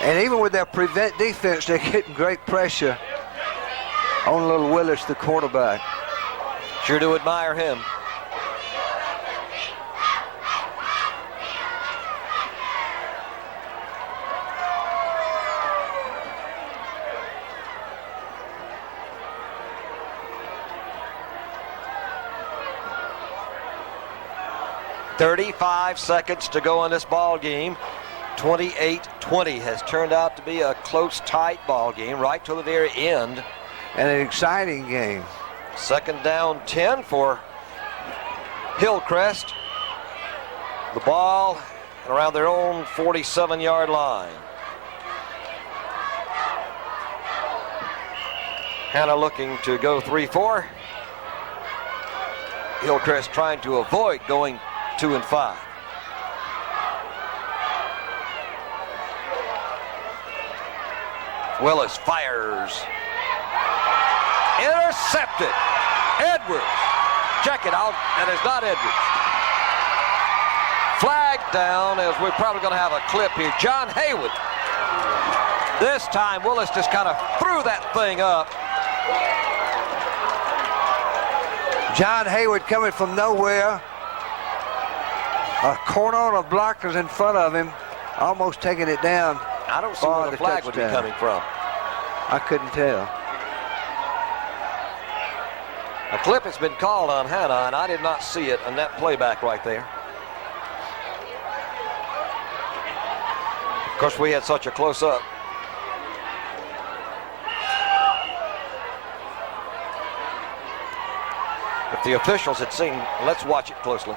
And even with their prevent defense, they're getting great pressure on little Willis, the quarterback. Sure do admire him. "35 seconds to go in this ball game. 28-20 has turned out to be a close, tight ball game right to the very end. And an exciting game. Second down 10 for Hillcrest. The ball around their own 47-yard line. Hanna looking to go 3-4. Hillcrest trying to avoid going 2 and 5. Willis fires. Intercepted. Edwards. Check it out. That is not Edwards. Flag down, as we're probably going to have a clip here. John Haywood. This time Willis just kind of threw that thing up. John Haywood coming from nowhere. A cordon of blockers in front of him, almost taking it down. I don't see where the flag would be coming from. I couldn't tell. A clip has been called on Hanna, and I did not see it on that playback right there. Of course, we had such a close-up. If the officials had seen, let's watch it closely.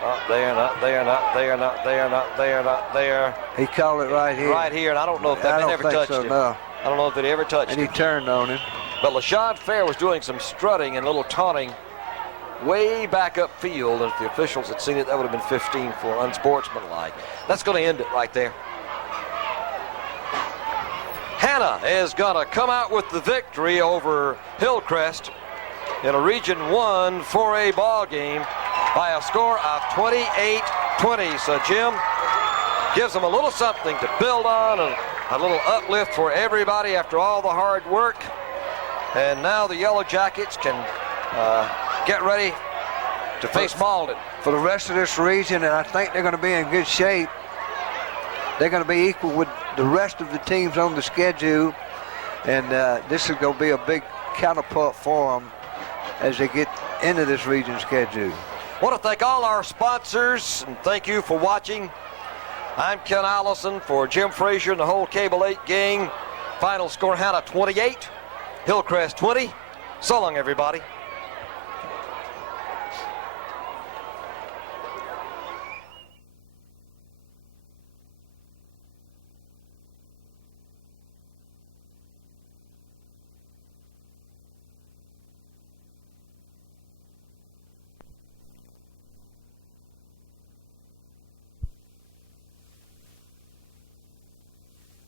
Not there, not there, not there, not there, not there, not there. He called it right here. Right here, and I don't know if that ever touched him. No. I don't know if it ever touched him. And he turned on him. But LaShawn Fair was doing some strutting and a little taunting way back upfield, and if the officials had seen it, that would have been 15 for unsportsmanlike. That's going to end it right there. Hanna is going to come out with the victory over Hillcrest in a Region 1 4A ball game by a score of 28-20. So Jim gives them a little something to build on and a little uplift for everybody after all the hard work. And now the Yellow Jackets can get ready to face Malden. For the rest of this region, and I think they're going to be in good shape. They're going to be equal with the rest of the teams on the schedule. And this is going to be a big catapult for them as they get into this region schedule. I want to thank all our sponsors and thank you for watching. I'm Ken Allison for Jim Frazier and the whole Cable 8 gang. Final score, Hanna 28, Hillcrest 20. So long, everybody.